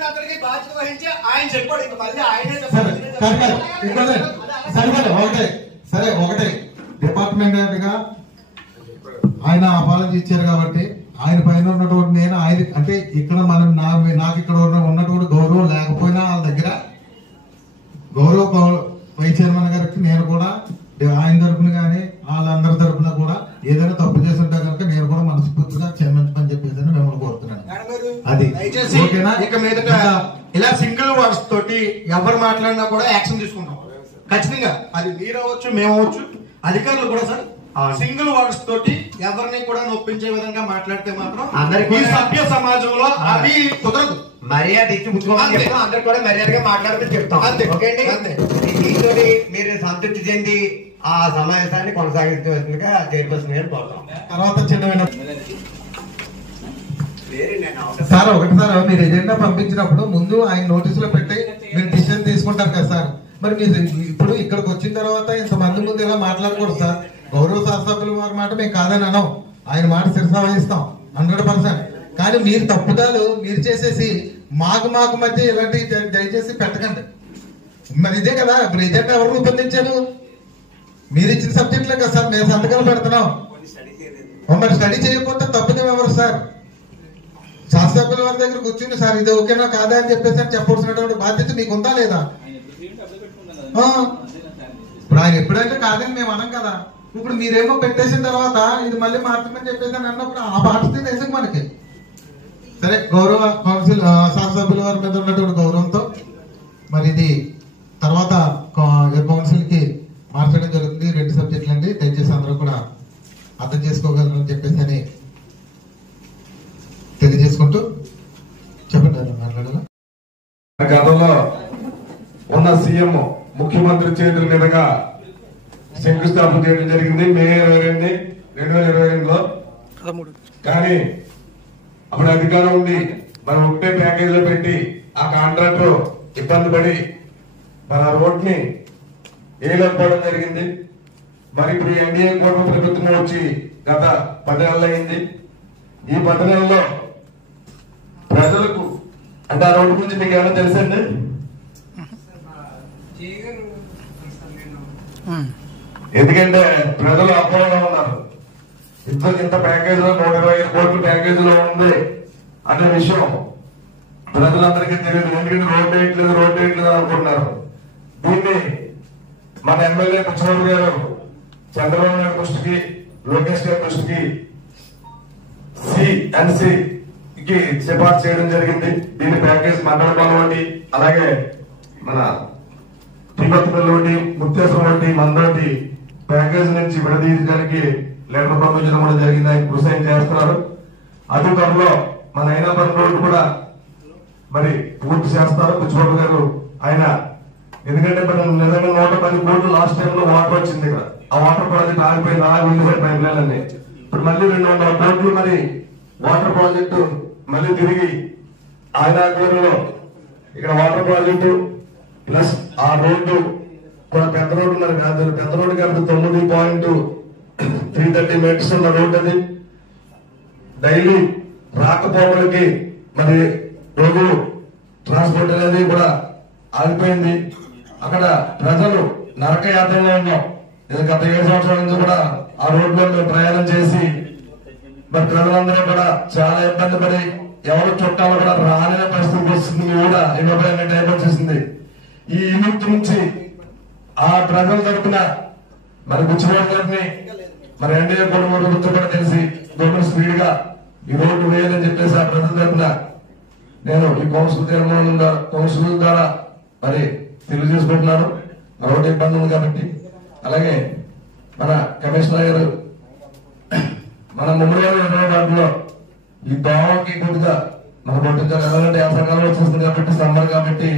అతనికి బాధ్యత వహించి ఆయన చెప్పాడు. ఇంక మళ్ళీ ఆయనే సరే ఒకటే డిపార్ట్మెంట్ హెడ్గా ఆయన అపాలజీ ఇచ్చారు కాబట్టి ఆయన పైన ఉన్నటువంటి నేను ఆయన అంటే ఇక్కడ మనం నాకు ఇక్కడ ఉన్నటువంటి గౌరవం లేకపోయినా వాళ్ళ దగ్గర గౌరవ వైస్ చైర్మన్ గారికి నేను కూడా ఆయన తరఫున కానీ వాళ్ళందరి తరఫున కూడా ఏదైనా తప్పు చేసి ఉంటే కనుక నేను కూడా మనస్ఫూర్తిగా క్షమించమని చెప్పేసి మిమ్మల్ని కోరుతున్నాను. అది ఓకేనా? ఇక మీద ఇలా సింగిల్ వర్డ్స్ తోటి ఎవరు మాట్లాడినా కూడా యాక్షన్ తీసుకుంటాం ఖచ్చితంగా. అది మీరు అవ్వచ్చు, మేము అవ్వచ్చు, అధికారులు కూడా. సార్ సింగిల్ వర్డ్స్ తోటి ఎవరిని కూడా నొప్పించే విధంగా మాట్లాడితే మాత్రం అందరికీ సభ్య సమాజంలో అది కుదరదు. మర్యాద ఇచ్చి ముట్టుకోమని చెప్తాం. అందరు కూడా మర్యాదగా మాట్లాడితే చెప్తాం. ఓకే అండి. దీంతో మీరు సంతృప్తి చెంది ఆ సమావేశాన్ని కొనసాగించవలసిందిగా చైర్పర్సన్ గారు కోరుతాం. తర్వాత చిన్నమైన సార్ ఒకటి సార్ మీరు ఎజెండా పంపించినప్పుడు ముందు ఆయన నోటీసులో పెట్టి మీరు డిసిషన్ తీసుకుంటారు కదా సార్. మరి మీరు ఇప్పుడు ఇక్కడికి వచ్చిన తర్వాత ఇంతమంది ముందు ఇలా మాట్లాడకూడదు సార్. గౌరవ శాసనసభ్యుల వారి మాట మేము కాదని అనం, ఆయన మాట శిరసా వహిస్తాం 100%. కానీ మీరు తప్పుదాలు మీరు చేసేసి మాకు మధ్య ఇలాంటి దయచేసి పెట్టకండి. మరి ఇదే కదా ఇప్పుడు ఎజెండా ఎవరు రూపొందించారు? మీరు ఇచ్చిన సబ్జెక్టులే కదా సార్ మేము సంతకాలు పెడుతున్నాం. మరి స్టడీ చేయకపోతే తప్పుదేం ఎవరు సార్? శాసనసభ్యుల వారి దగ్గర కూర్చుని సార్ ఇది ఓకేనా కాదా అని చెప్పేసి అని చెప్పాల్సినటువంటి బాధ్యత మీకు ఉందా లేదా? ఇప్పుడు ఆయన ఎప్పుడైతే కాదని మేము అనం కదా. ఇప్పుడు మీరేమో పెట్టేసిన తర్వాత ఇది మళ్ళీ మార్చమని చెప్పేసి అన్నప్పుడు ఆ బాధ్యత దేశం మనకి. సరే గౌరవ కౌన్సిల్ శాసనసభ్యుల వారి మీద ఉన్నటువంటి గౌరవంతో మరి ఇది తర్వాత కౌన్సిల్ కి మార్చడం జరుగుతుంది. 2 సబ్జెక్టులు అండి, దయచేసి అందరూ కూడా అర్థం చేసుకోగలరని చెప్పేసి అని తెలియజేసుకుంటూ చెప్పండి మాట్లాడాలా. గతంలో ఉన్న సీఎం ముఖ్యమంత్రి చేతుల మీదుగా శంకుస్థాపన చేయడం జరిగింది మే 22, 2022లో. కానీ అప్పుడు అధికారం ఉండి మనం ఒకటే ప్యాకేజ్ లో పెట్టి ఆ కాంట్రాక్టర్ ఇబ్బంది పడి మన రోడ్ ని ఏలేకపోవడం జరిగింది. మరి ఇప్పుడు ఎన్డీఏ కూటమి ప్రభుత్వం వచ్చి గత 10 నెలలు అయింది. ఈ 10 నెలల్లో ప్రజలకు అంటే ఆ రోడ్డు గురించి మీకు ఏమైనా తెలుసండి? ఎందుకంటే ప్రజలు అపోహలో ఉన్నారు. ఇంత ప్యాకేజీలో 125 కోట్ల ప్యాకేజీలో ఉంది అనే విషయం ప్రజలందరికీ తెలియదు. ఎందుకంటే రోడ్ వేయట్లేదు అనుకుంటున్నారు. దీన్ని మన ఎమ్మెల్యే కృష్ణబాబు గారు చంద్రబాబు నాయుడు దృష్టికి, లోకేష్ గారి దృష్టికి సిఎన్సికి సిఫార్సు చేయడం జరిగింది. దీని ప్యాకేజ్ మండలం వంటి అలాగే మన తిరుపతిపల్లి వంటి ముక్తేశ్వరం వంటి మందోటి ప్యాకేజ్ నుంచి విడదీయడానికి లెటర్ పంపించడం కూడా జరిగింది. ఆయన కృషి చేస్తున్నారు. అదే త్వరలో మన అయినాపురం రోడ్డు కూడా మరి పూర్తి చేస్తారు కృష్ణబాబు గారు. ఆయన ఎందుకంటే నిజంగా 110 కోట్లు లాస్ట్ టైం లో వాటర్ వచ్చింది ఇక్కడ. ఆ వాటర్ ప్రాజెక్ట్ ఆగిపోయి 4 ఇల్లు పైప్ లైన్లన్నీ. ఇప్పుడు మళ్ళీ 200 కోట్లు మరి వాటర్ ప్రాజెక్టు మళ్ళీ తిరిగి ఆయన ఆధ్వర్యంలో ఇక్కడ వాటర్ ప్రాజెక్టు ప్లస్ ఆ రోడ్డు కూడా పెద్ద రోడ్డు మరి పెద్ద రోడ్డు కాబట్టి 9.330 మీటర్స్ ఉన్న రోడ్డు అది. డైలీ రాకపోవడానికి మరి రోజు ట్రాన్స్పోర్ట్ అనేది కూడా ఆగిపోయింది. అక్కడ ప్రజలు నరక యాత్రలో ఉన్నాం. గత 7 సంవత్సరాల నుంచి కూడా ఆ రోడ్లో మేము ప్రయాణం చేసి మరి ప్రజలందరూ కూడా చాలా ఇబ్బంది పడి ఎవరు చుట్టాలు కూడా రాలేని పరిస్థితి వస్తుంది కూడా ఇవ్వబడిన టైం వచ్చేసింది. ఈ యూనిట్ నుంచి ఆ ప్రజల తరఫున మరి బుచ్చిబాబు గారిని మరి ఎన్డీఏ ప్రభుత్వం కూడా తెలిసి గవర్నమెంట్ స్పీడ్ గా ఈ రోడ్డు వేయాలని చెప్పేసి ఆ ప్రజల తరఫున నేను ఈ కౌన్సిల్ ద్వారా మరి తెలియజేసుకుంటున్నాను. రోడ్డు ఇబ్బంది ఉంది కాబట్టి. అలాగే మన కమిషనర్ గారు మన ముమ్మడివారు వాటిలో ఈ దోమకి కొద్దిగా మన కొద్దిగా ఎలాంటి సకాలం వచ్చేస్తుంది కాబట్టి సమ్మర్ కాబట్టి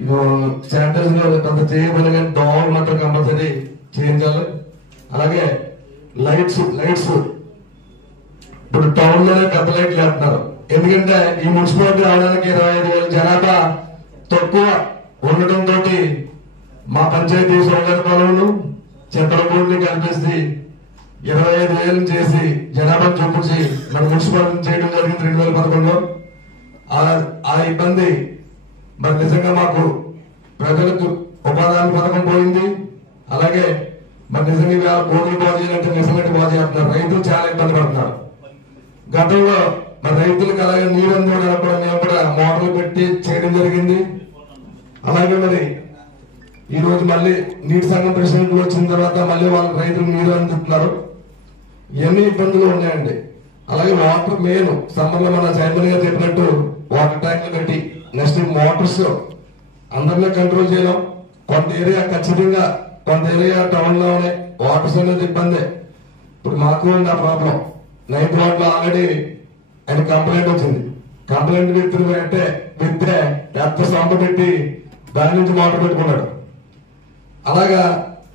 ఇది శానిటైజర్ అంత చేయబడి కానీ దోమలు మాత్రం కంపల్సరీ చేయించాలి. అలాగే లైట్స్ ఇప్పుడు టౌన్ లోనే పెద్ద లైట్లు వేస్తున్నారు. ఎందుకంటే ఈ మున్సిపాలిటీ రావడానికి 25,000 జనాభా తక్కువ ఉండటంతో మా పంచాయతీ సౌకర్యాలను చంద్రపూడిని కల్పిస్తే 25,000 చేసి జనాభా చూపించి మన మున్సిపాలిటీ చేయడం జరిగింది 2011లో. ఆ ఇబ్బంది మరి నిజంగా మాకు ప్రజలకు ఉపాధి పథకం పోయింది. అలాగే మరి నిజంగా కోట్లు బాగు చేయాలంటే నిజంగా బాగు చేస్తున్నారు. రైతులు చాలా ఇబ్బంది పడుతున్నారు. గతంలో మరి రైతులకు అలాగే నీరు అందుకోవడానికి కూడా మేము కూడా మోటార్లు పెట్టి చేయడం జరిగింది. అలాగే మరి ఈ రోజు మళ్ళీ నీటి సంఘం ప్రెసిడెంట్ వచ్చిన తర్వాత మళ్ళీ వాళ్ళకి రైతులకు నీరు అందుతున్నారు. ఎన్ని ఇబ్బందులు ఉన్నాయండి. అలాగే వాటర్ మెయిన్ సమ్మర్ లో మన చైర్మన్ గారు చెప్పినట్టు వాటర్ ట్యాంకులు కట్టి నెక్స్ట్ మోటార్స్ అందరిలో కంట్రోల్ చేయడం. కొంత ఏరియా ఖచ్చితంగా కొంత ఏరియా టౌన్ లో ఉన్నాయి. వాటర్స్ అనేది ఇబ్బంది. ఇప్పుడు మాకు ఉంది ఆ ప్రాబ్లం. 9th వార్డ్ లో ఆల్రెడీ ఆయన కంప్లైంట్ వచ్చింది. కంప్లైంట్ విత్తే పెద్ద సొంత పెట్టి దాని నుంచి మోటార్ పెట్టుకున్నాడు. అలాగా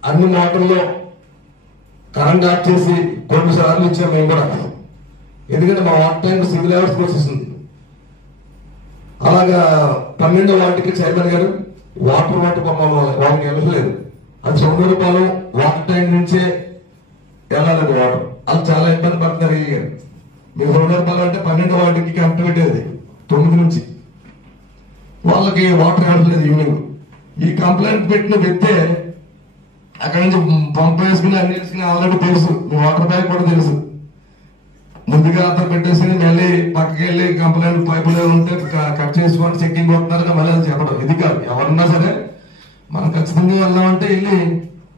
అన్ని మోటార్లో కరెంట్ ఆఫ్ చేసి కొన్ని సార్లు ఇచ్చాం మేము కూడా. ఎందుకంటే మా వాటర్ ట్యాంక్ సివిల్ అవర్స్ వచ్చేసింది. అలాగా 12వ వార్డుకి చైర్మన్ గారు వాటర్ వాళ్ళకి వెళ్ళలేదు. అది రూపాయలు వాటర్ ట్యాంక్ నుంచే వెళ్ళాలండి వాటర్. అది చాలా ఇబ్బంది పడుతున్నారు. మీకు రూపాయలు అంటే 12వ వార్డుకి కరెంట్ పెట్టేది 9 నుంచి వాళ్ళకి వాటర్ వెళ్ళలేదు ఈవినింగ్. ఈ కంప్లైంట్ పెట్టిన వ్యక్తే అక్కడి నుంచి పంప్ వేసుకుని అన్ని వేసుకుని ఆల్రెడీ తెలుసు. మీ వాటర్ బ్యాగ్ కూడా తెలుసు. ముందుగా అంతా పెట్టేసి మళ్ళీ పక్కకి వెళ్ళి కంప్లైంట్ పైపులు ఉంటే కట్ చేసుకొని చెక్కింగ్ పోతున్నారు. మళ్ళీ అది చెప్పడం ఇది కాదు. ఎవరున్నా సరే మనం ఖచ్చితంగా వెళ్దామంటే వెళ్ళి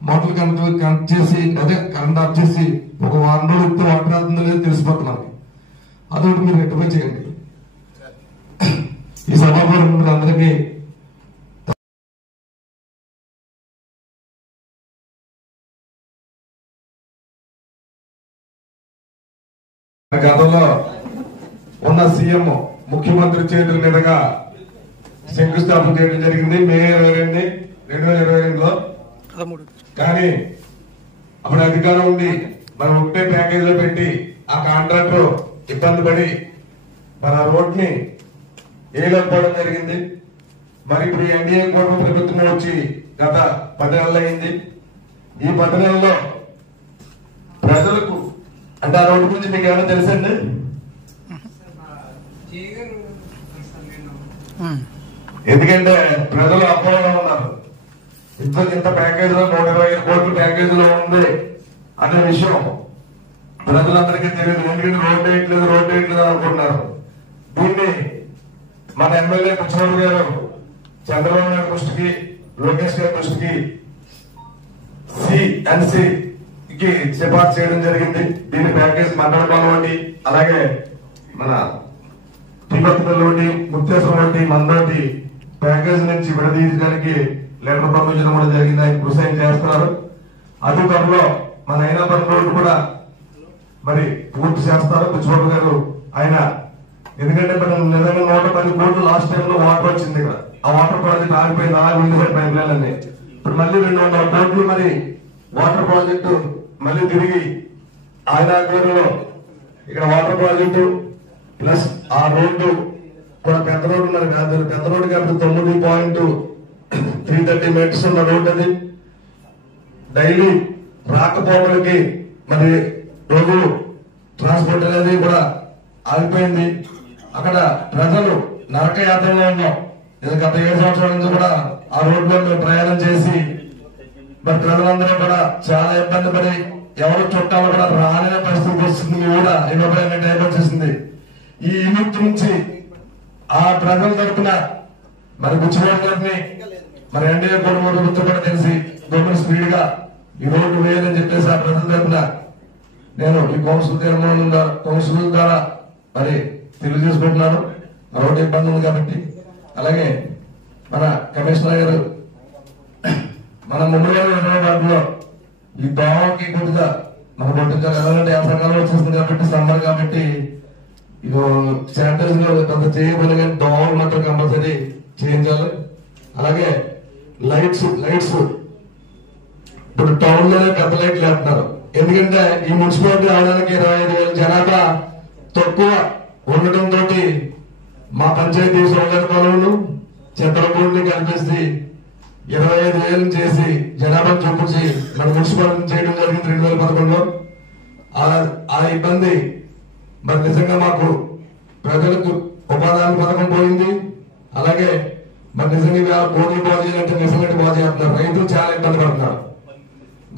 మోటార్లు కనెక్ట్ చేసి అదే కరెంట్ ఆఫ్ చేసి ఒక 1 రోజులు ఇస్తే వాటర్ వెళ్తుందో లేదో తెలిసిపోతుంది మనకి. అదొకటి మీరు రెక్టిఫై చేయండి. ఈ సభాపూర్వక అందరికీ గతంలో ఉన్న సీఎం ముఖ్యమంత్రి చేతుల మీదుగా శంకుస్థాపన చేయడం జరిగింది మే 22, 2022లో. కానీ అప్పుడు అధికారం ఉండి మనం ఒకటే ప్యాకేజ్ లో పెట్టి ఆ కాంట్రాక్టర్ ఇబ్బంది పడి మన రోడ్ ని వేయలేకపోవడం జరిగింది. మరి ఇప్పుడు ఎన్డీఏ కూటమి ప్రభుత్వం వచ్చి గత 10 నెలలు అయింది. ఈ 10 నెలల్లో ప్రజలకు అంటే ఆ రోడ్డు గురించి మీకు ఏమైనా తెలుసండి? ఎందుకంటే ప్రజలు అపోహలో ఉన్నారు. ఇంత ప్యాకేజ్ లో 125 కోట్ల ప్యాకేజ్ లో ఉంది అనే విషయం ప్రజలందరికీ తెలియదు. ఎందుకంటే రోడ్డు వేయట్లేదు అనుకుంటున్నారు. దీన్ని మన ఎమ్మెల్యే బుచ్చిబాబు గారు చంద్రబాబు గారి దృష్టికి, లోకేష్ గారి దృష్టికి సిఎన్సికి సిఫార్సు చేయడం జరిగింది. దీని ప్యాకేజ్ మండలం వంటి అలాగే మన తిరుపతిపల్లి వంటి ముక్తేశ్వరం వంటి మందోటి ప్యాకేజ్ నుంచి విడదీయడానికి లెటర్ పంపించడం కూడా జరిగింది. ఆయన కృషి చేస్తున్నారు. అదే త్వరలో మన అయినాపల్లి రోడ్డు కూడా మరి పూర్తి చేస్తారు బుచ్చిబాబు గారు. ఆయన ఎందుకంటే మనం నిజంగా 110 కోట్లు లాస్ట్ టైం లో వాటర్ వచ్చింది ఇక్కడ. ఆ వాటర్ ప్రాజెక్ట్ ఆగిపోయింది. పైప్ లైన్ అన్ని ఇప్పుడు మళ్ళీ 200 కోట్లు మరి వాటర్ ప్రాజెక్టు మళ్ళీ తిరిగి ఆయన ఆధ్వర్యంలో ఇక్కడ వాటర్ ప్రాజెక్టు ప్లస్ ఆ రోడ్డు కూడా పెద్ద రోడ్డు మరి కాదు. పెద్ద రోడ్డు కాబట్టి 9.330 మీటర్స్ ఉన్న రోడ్డు అది. డైలీ రాకపోవడానికి మరి రోజు ట్రాన్స్పోర్ట్ అనేది కూడా ఆగిపోయింది. అక్కడ ప్రజలు నరక యాత్రలో ఉన్నాం. గత 7 సంవత్సరాల నుంచి కూడా ఆ రోడ్లో మేము ప్రయాణం చేసి మరి ప్రజలందరూ కూడా చాలా ఇబ్బంది పడి ఎవరు చుట్టాలు కూడా రాలే పరిస్థితి వస్తుంది కూడా ఇవ్వబోయే టైం వచ్చేసింది. ఈ యూనిట్ నుంచి ఆ ప్రజల తరపున మరి బుచ్చిబాబు గారిని మరి ఎన్డీఏ కూడా తెలిసి గవర్నమెంట్ స్పీడ్ గా ఈ రోడ్డు వేయాలని చెప్పేసి ఆ ప్రజల తరపున నేను ఈ కౌన్సిల్ తీర్మానం కౌన్సిల్ ద్వారా మరి తెలియజేసుకుంటున్నాను. మరొకటి ఇబ్బంది ఉంది కాబట్టి. అలాగే మన కమిషనర్ గారు మన ముందులో వాటిలో ఈ దోమకి కొద్దిగా మన పట్టించాలి. ఎందుకంటే ఎండాకాలం వచ్చేస్తుంది కాబట్టి సమ్మర్ కాబట్టి ఇది శానిటైజర్ కొంత చేయబోలే కానీ దోమలు మాత్రం కంపల్సరీ చేయించాలి. అలాగే లైట్స్ ఇప్పుడు టౌన్ లోనే పెద్ద లైట్లు వేస్తున్నారు. ఎందుకంటే ఈ మున్సిపాలిటీ రావడానికి 25,000 జనాభా తక్కువ ఉండటంతో మా పంచాయతీ సోదరు పనులు చంద్రపూడిని కల్పిస్తే 25,000 చేసి జనాభా చూపించి మన మున్సిపాలిటీ చేయడం జరిగింది 2011లో. ఆ ఇబ్బంది మరి నిజంగా మాకు ప్రజలకు ఉపాధి పథకం పోయింది. అలాగే మరి నిజంగా పోటీ బాగు చేయాలంటే నిజంగా బాగు చేస్తున్నారు. రైతులు చాలా ఇబ్బంది పడుతున్నారు.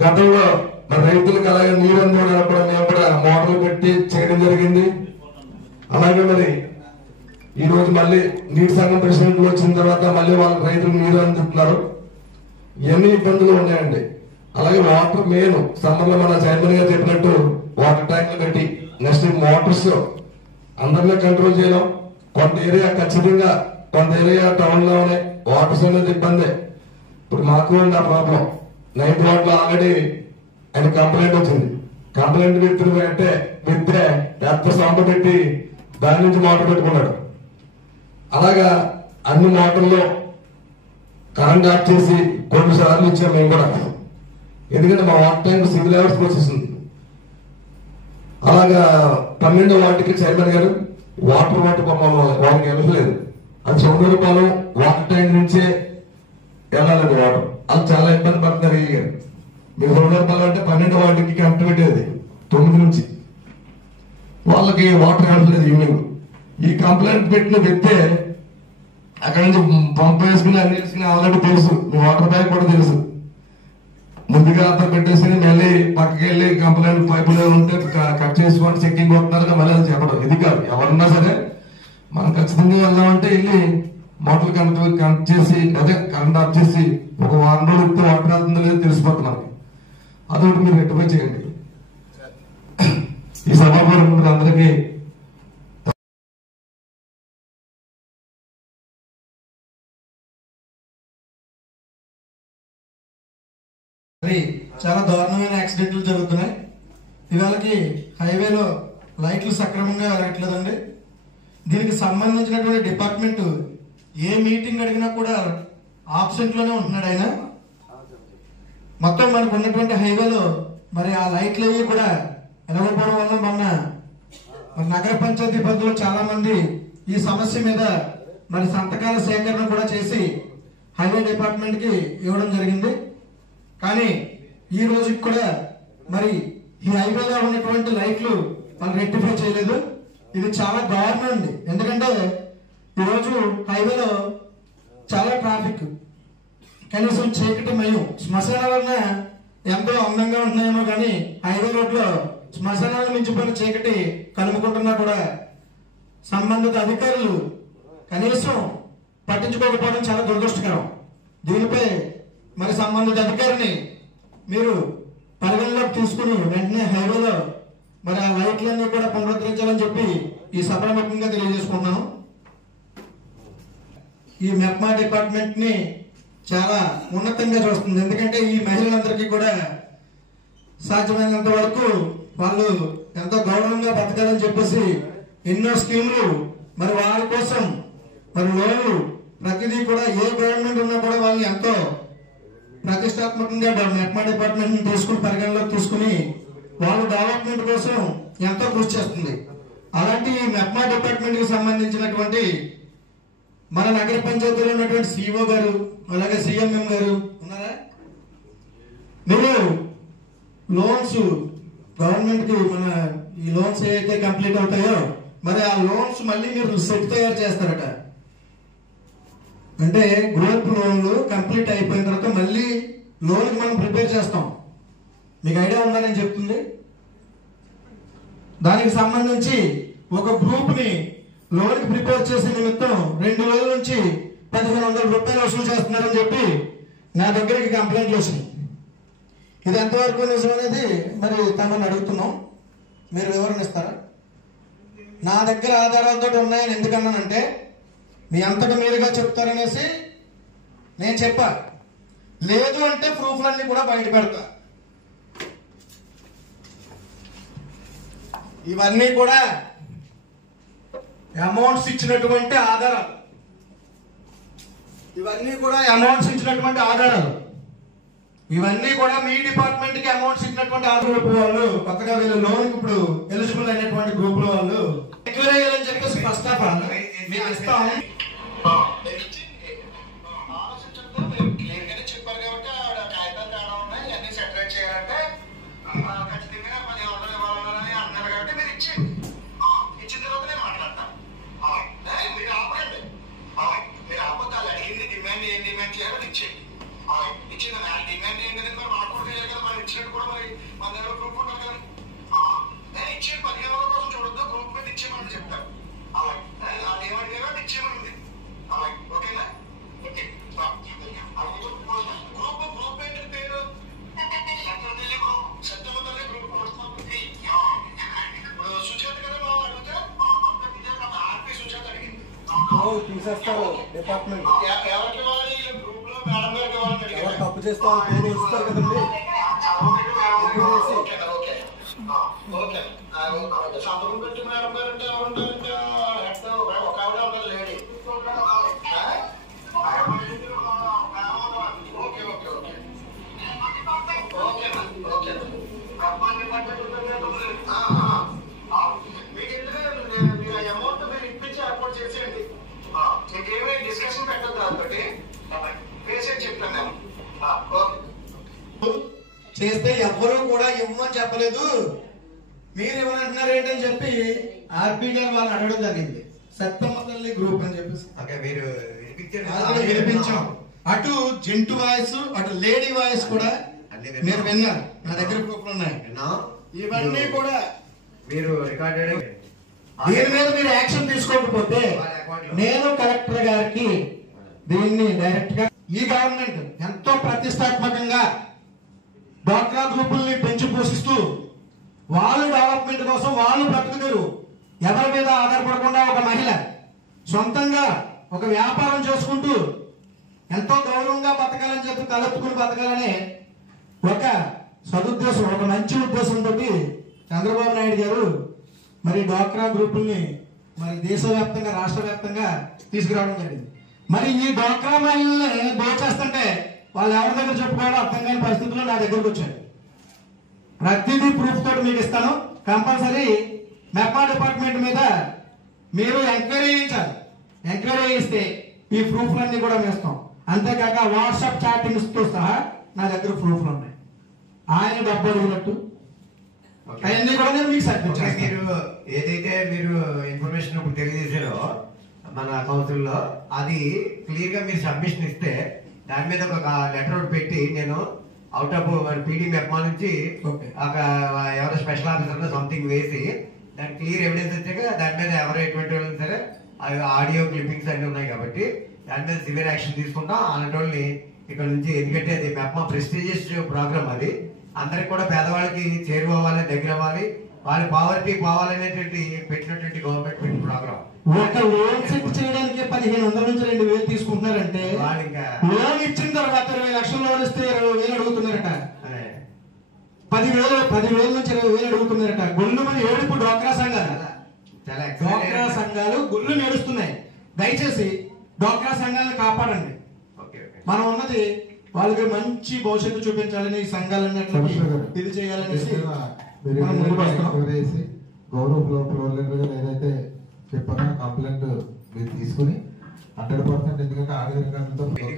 గతంలో మరి రైతులకు అలాగే నీరు అందుకోవడానికి కూడా మేము కూడా మోటార్లు పెట్టి చేయడం జరిగింది. అలాగే మరి ఈ రోజు మళ్ళీ నీటి సంఘం ప్రెసిడెంట్ వచ్చిన తర్వాత మళ్ళీ వాళ్ళ రైతులు నీరు అందుతున్నారు. ఎన్ని ఇబ్బందులు ఉన్నాయండి. అలాగే వాటర్ మెయిన్ సమ్మర్ లో మన చైర్మన్ గారు చెప్పినట్టు వాటర్ ట్యాంకులు పెట్టి నెక్స్ట్ మోటార్స్ అందరినీ కంట్రోల్ చేయడం. కొంత ఏరియా ఖచ్చితంగా కొంత ఏరియా టౌన్ లో ఉన్నాయి. వాటర్స్ అనేది ఇబ్బంది. ఇప్పుడు మాకు ఉంది ఆ ప్రాబ్లం. 9th వార్డ్ లో ఆల్రెడీ ఆయన కంప్లైంట్ వచ్చింది. కంప్లైంట్ విత్తే పెద్ద సౌండ్ పెట్టి దాని నుంచి మోటార్ పెట్టుకున్నాడు. అలాగా అన్ని మోటార్లో కరెంట్ ఆఫ్ చేసి కొన్ని సార్లు ఇచ్చాం మేము కూడా. ఎందుకంటే మా వాటర్ ట్యాంక్ సివిల్ అవర్స్ వచ్చేసింది. అలాగా 12వ వార్డుకి చైర్మన్ గారు వాటర్ వాళ్ళకి వెళ్ళలేదు. అది 9 రూపాయలు వాటర్ ట్యాంక్ నుంచే వెళ్ళాలండి వాటర్. అది చాలా ఇబ్బంది పడుతున్నారు. మీరు 2 రూపాయలు అంటే 12వ వార్డుకి కరెంట్ పెట్టేది 9 నుంచి వాళ్ళకి వాటర్ వెళ్ళలేదు ఈవినింగ్. ఈ కంప్లైంట్ పెట్టిన వ్యక్తే అక్కడ నుంచి పంప్ వేసుకుని అన్ని వేసుకుని ఆల్రెడీ తెలుసు. మీ వాటర్ బ్యాగ్ కూడా తెలుసు. ముందుగా అంతా పెట్టేసి మళ్ళీ పక్కకి వెళ్ళి కంప్లైంట్ పైపులు ఉంటే కట్ చేసుకొని చెక్కింగ్ పోతున్నారు. మళ్ళీ అది చెప్పడం ఇది కాదు. ఎవరన్నా సరే మనం ఖచ్చితంగా వెళ్దామంటే వెళ్ళి మోటార్లు కనెక్ట్ చేసి అదే కరెంట్ ఆఫ్ చేసి ఒక వారం రోజులు ఇస్తే వాటర్ వెళ్తుందో లేదో తెలిసిపోతుంది మనకి. అదొకటి మీరు రెక్టిఫై చేయండి. ఈ సభాపూర్వకంగా అందరికీ చాలా దారుణమైన యాక్సిడెంట్లు జరుగుతున్నాయి. ఇవాళకి హైవేలో లైట్లు సక్రమంగా వెళ్ళట్లేదండి. దీనికి సంబంధించినటువంటి డిపార్ట్మెంట్ ఏ మీటింగ్ అడిగినా కూడా ఆబ్సెంట్ లోనే ఉంటున్నాడు ఆయన. మొత్తం మనకు ఉన్నటువంటి హైవేలో మరి ఆ లైట్లు అవి కూడా ఎలగకపోవడం వల్ల మన నగర పంచాయతీ పరిధిలో చాలా మంది ఈ సమస్య మీద మరి సంతకాల సేకరణ కూడా చేసి హైవే డిపార్ట్మెంట్ కి ఇవ్వడం జరిగింది. కానీ ఈ రోజుకి కూడా మరి ఈ హైవేలో ఉన్నటువంటి లైట్లు వాళ్ళు రెక్టిఫై చేయలేదు. ఇది చాలా దారుణం అండి. ఎందుకంటే ఈరోజు హైవేలో చాలా ట్రాఫిక్, కనీసం చీకటిమయం. శ్మశానాలన్నా ఎంతో అందంగా ఉంటున్నాయేమో కానీ హైవే రోడ్ లో శ్మశానాల మించిపోయిన చీకటి కలుముకుంటున్నా కూడా సంబంధిత అధికారులు కనీసం పట్టించుకోకపోవడం చాలా దురదృష్టకరం. దీనిపై మరి సంబంధిత అధికారిని మీరు పరిగణలోకి తీసుకుని వెంటనే హైవేలో మరి ఆ లైట్లన్నీ కూడా పునరుద్ధరించాలని చెప్పి ఈ సభాముఖంగా తెలియజేసుకుంటున్నాను. ఈ మెప్మా డిపార్ట్మెంట్ ని చాలా ఉన్నతంగా చూస్తుంది. ఎందుకంటే ఈ మహిళలందరికీ కూడా సాధ్యమైనంత వరకు వాళ్ళు ఎంతో గౌరవంగా బతకాలని చెప్పేసి ఎన్నో స్కీములు మరి వారి కోసం మరి లోన్లు ప్రతిదీ కూడా ఏ గవర్నమెంట్ ఉన్నా కూడా వాళ్ళని ఎంతో ప్రతిష్టాత్మకంగా మెప్మా డిపార్ట్మెంట్ ని తీసుకుని పరిగణలోకి తీసుకుని వాళ్ళు డెవలప్మెంట్ కోసం ఎంతో కృషి చేస్తుంది. అలాంటి మెప్మా డిపార్ట్మెంట్ కి సంబంధించినటువంటి మన నగర పంచాయతీలో ఉన్నటువంటి సిఇఓ గారు అలాగే సిఎంఎం గారు ఉన్నారా? మీరు లోన్స్ గవర్నమెంట్ కి మన ఈ లోన్స్ ఏవైతే కంప్లీట్ అవుతాయో మరి ఆ లోన్స్ మళ్ళీ మీరు సెట్ తయారు చేస్తారట. అంటే గ్రూప్ లోన్లు కంప్లీట్ అయిపోయిన తర్వాత మళ్ళీ లోన్ మనం ప్రిపేర్ చేస్తాం. మీకు ఐడియా ఉందా నేను చెప్తుంది? దానికి సంబంధించి ఒక గ్రూప్ ని లోన్ కి ప్రిపేర్ చేసే నిమిత్తం 2 రోజుల నుంచి 1500 రూపాయలు వసూలు చేస్తున్నారని చెప్పి నా దగ్గరికి కంప్లైంట్లు వచ్చినాయి. ఇది ఎంతవరకు నిజం అనేది మరి తనని అడుగుతున్నాం, మీరు వివరణ ఇస్తారా? నా దగ్గర ఆధారాలతో ఉన్నాయని ఎందుకన్నానంటే మీ అంతటా మీరుగా చెప్తారనేసి నేను చెప్పా. లేదు అంటే ప్రూఫ్లన్నీ కూడా బయట పెడతా. ఇవన్నీ కూడా అమౌంట్స్ ఇచ్చినటువంటి ఆధారాలు. ఇవన్నీ కూడా అమౌంట్స్ ఇచ్చినటువంటి ఆధారాలు. ఇవన్నీ కూడా మీ డిపార్ట్మెంట్ కి అమౌంట్స్ ఇచ్చినటువంటి ఆధారాలు. వాళ్ళు కొత్తగా వీళ్ళు లోన్ ఇప్పుడు ఎలిజిబుల్ అయినటువంటి గ్రూప్ లో వాళ్ళు ఎంక్వైరీ చేయాలని చెప్పేసి ఫస్ట్ ఆఫ్ ఆల్ మీకు ఇస్తాం. చెప్పారు కాబట్టి ఆవిడ కాగితాలు తేడా ఉన్నాయి, అన్ని సెటరేట్ చేయాలంటే ఖచ్చితంగా 1500 ఇవ్వాలని అన్నారు కాబట్టి మీరు ఇచ్చేయండి. ఇచ్చిన తర్వాత నేను మాట్లాడతాను. మీరు ఆపండి, మీరు ఆపొద్దాలి. అడిగింది డిమాండ్ ఏం డిమాండ్ చేయాలో ఇచ్చేయండి. ఇచ్చింది నా డిమాండ్ ఏంటనేది మరి మాట్లాడుతూ చేయాలి కదా. మనం ఇచ్చినట్టు కూడా మరి మన దగ్గర గ్రూప్ ఉంటారు కదా. నేను ఇచ్చేది 1500 కోసం చూడొద్దు, గ్రూప్ మీద ఇచ్చేయమని చెప్తారు. అది ఏమడిగా ఇచ్చేయమని. ఓకేనా? ఓకే. గ్రూప్ ఏంటి పేరు? సత్యమతల్లి గ్రూప్. ఇప్పుడు సుజాత కదా బాబు అడిగితే ఆర్పి సుజాత అడిగింది. తీసేస్తారు డిపార్ట్మెంట్ ఎవరికి వాడి గ్రూప్ లో మేడం గారికి వాళ్ళని అడిగారు. తప్పు చేస్తారు ఇస్తారు కదండి. ఓకే సంతకం పెట్టి మేడం గారు అంటే ఎవరుంటారంటే ఒక ఆవిడ ఉంటారు లేడీ. ఓకే ఓకే ఓకే ఓకేనా? ఓకే మీకు ఎందుకంటే మీరు అమౌంట్ మీరు ఇప్పించి ఏర్పాటు చేసేయండి. మీకేమీ డిస్కషన్ పెట్టద్దు దాంతో పేషెంట్ చెప్తాను నేను. ఓకే. చేస్తే ఎవ్వరూ కూడా ఇవ్వమని చెప్పలేదు, మీరు ఇవ్వనంటున్నారు ఏంటని చెప్పి ఆర్పి గారు వాళ్ళని అడగడం జరిగింది. సత్యమ్మ తల్లి గ్రూప్ అని చెప్పేసి వినిపించాం. అటు జెంటు వాయిస్ అటు లేడీ వాయిస్ కూడా మీరు విన్నారు. నా దగ్గర గ్రూపులు ఉన్నాయి. ఇవన్నీ కూడా మీరు రికార్డెడ్. దీని మీద మీరు యాక్షన్ తీసుకోకపోతే నేను కలెక్టర్ గారికి దీన్ని డైరెక్ట్ గా ఈ గవర్నమెంట్ ఎంతో ప్రతిష్టాత్మకంగా డ్వాక్రా గ్రూపుల్ని పెంచి పోషిస్తూ వాళ్ళు డెవలప్మెంట్ కోసం వాళ్ళు బ్రతుకుతారు. ఎవరి మీద ఆధారపడకుండా ఒక మహిళ సొంతంగా ఒక వ్యాపారం చేసుకుంటూ ఎంతో గౌరవంగా బతకాలని చెప్పి తలెత్తుకుని బతకాలని ఒక సదుద్దేశం, ఒక మంచి ఉద్దేశంతో చంద్రబాబు నాయుడు గారు మరి డ్వాక్రా గ్రూపుల్ని మరి దేశవ్యాప్తంగా రాష్ట్ర వ్యాప్తంగా తీసుకురావడం జరిగింది. మరి ఈ డ్వాక్రా మహిళల్ని దోచేస్తుంటే వాళ్ళు ఎవరి దగ్గర చెప్పుకోవాలో అర్థం కాని పరిస్థితుల్లో నా దగ్గరకు వచ్చారు. ప్రతిదీ ప్రూఫ్ తోటి మీకు ఇస్తాను. కంపల్సరీ మెప్మా డిపార్ట్మెంట్ మీద మీరు ఎంక్వైరీ చేయించాలి. ఎంక్వైరీ చేస్తే ఈ ప్రూఫ్లన్నీ కూడా వేస్తాం. అంతేకాక వాట్సాప్ చాటింగ్స్ తో సహా నా దగ్గర ప్రూఫ్లు ఉన్నాయి. ఆయన డబ్బు అడిగినట్టు అవన్నీ కూడా నేను మీకు సర్టిఫికేట్. మీరు ఏదైతే మీరు ఇన్ఫర్మేషన్ ఇప్పుడు తెలియజేసారో మన కౌన్సిల్ లో, అది క్లియర్ గా మీరు సబ్మిషన్ ఇస్తే దాని మీద ఒక లెటర్ పెట్టి నేను అవుట్ ఆఫ్ పీడీ మెప్మా నుంచి ఒక ఎవరో స్పెషల్ ఆఫీసర్ సంథింగ్ వేసి దాని క్లియర్ ఎవిడెన్స్ వచ్చాక దాని మీద ఎవరు ఎటువంటి వాళ్ళు సరే అవి ఆడియో క్లిప్పింగ్స్ అన్ని ఉన్నాయి కాబట్టి దాని మీద సివియర్ యాక్షన్ తీసుకుంటాం. అలాంటి వాళ్ళని ఇక్కడ నుంచి, ఎందుకంటే అది మెప్మా ప్రెస్టీజియస్ ప్రోగ్రామ్, అది అందరికి కూడా పేదవాళ్ళకి చేరుకోవాలి, దగ్గర అవ్వాలి, వాళ్ళ పావర్టీ పోవాలనేటువంటి పెట్టినటువంటి గవర్నమెంట్ పెట్టిన ప్రోగ్రామ్. ఒక లోన్ సెట్ చేయడానికి 1500 నుంచి 2000 తీసుకుంటున్నారంటే లోన్ ఇచ్చిన తర్వాత 20 లక్షల లోన్ ఇస్తే 20,000 అడుగుతున్నారట. 10,000 నుంచి 20,000 అడుగుతున్నారట. గుళ్ళు మన ఏడుపు డ్వాక్రా సంఘాలు, డ్వాక్రా సంఘాలు గుళ్ళు నడుస్తున్నాయి. దయచేసి డ్వాక్రా సంఘాలను కాపాడండి. మనం ఉన్నది వాళ్ళకి మంచి భవిష్యత్తు చూపించాలని ఈ సంఘాలన్నీ ఇది చేయాలనేసి గౌరవ ఫ్లోర్ ఏదైతే చెప్పారో కంప్లైంట్ మీరు తీసుకుని 100%, ఎందుకంటే ఆర్థికంగా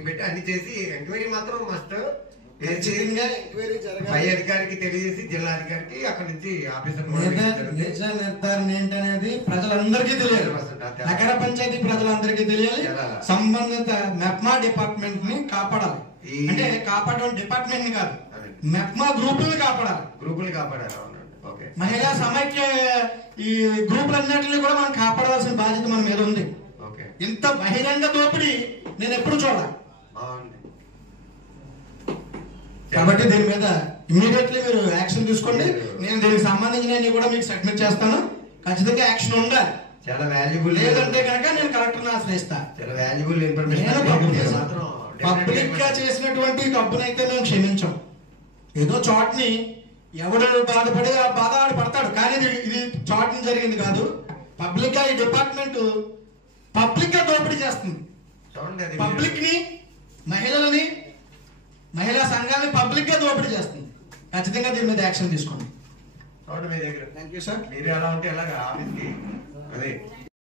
పెట్టి అన్ని చేసి ఎంక్వైరీ మాత్రం మస్ట్ పై అధికారికి తెలియజేసి జిల్లా అధికారికి అక్కడ నుంచి ఆఫీసర్ నిజ నిర్ధారణ ఏంటనేది ప్రజలందరికీ తెలియాలి. నగర పంచాయతీ ప్రజలందరికీ తెలియాలి. సంబంధిత మెప్మా డిపార్ట్మెంట్ ని కాపాడాలి. అంటే కాపాడడం డిపార్ట్మెంట్ ని కాదు, మెప్మా గ్రూపులను కాపాడాలి. గ్రూపులు కాపాడారు. అవునండి. ఓకే. మహిళా సమైక్య ఈ గ్రూపులన్నింటినీ కూడా మనం కాపాడాల్సిన బాధ్యత మన మీద ఉంది. ఓకే. ఇంత బహిరంగ దోపిడీ నేను ఎప్పుడు చూడాలి. బాగుంది. కాబట్టి దీని మీద ఇమ్మీడియట్లీ మీరు యాక్షన్ తీసుకోండి. నేను దీనికి సంబంధించిన కూడా మీకు సబ్మిట్ చేస్తాను. ఖచ్చితంగా యాక్షన్ ఉండాలి. చాలా వాల్యుబుల్. లేదంటే కనుక నేను కలెక్టర్ని ఆశ్రయిస్తా. చాలా వాల్యుబుల్ ఇన్ఫర్మేషన్. పబ్లిక్ గా చేసినటువంటి తప్పునైతే మేము క్షమించాం. ఏదో చోట్ని ఎవడు బాధపడి ఆ బాధ ఆడు పడతాడు, కానీ ఇది చోట్ని జరిగింది కాదు. పబ్లిక్ గా ఈ డిపార్ట్మెంట్ పబ్లిక్ గా దోపిడీ చేస్తుంది. పబ్లిక్ ని, మహిళలని, మహిళా సంఘాన్ని పబ్లిక్ గా దోపిడీ చేస్తుంది. ఖచ్చితంగా దీని మీద యాక్షన్ తీసుకోండి. మీ దగ్గర థ్యాంక్ యూ సార్. మీరు ఎలా ఉంటే అలాగా ఆఫీస్కి అదే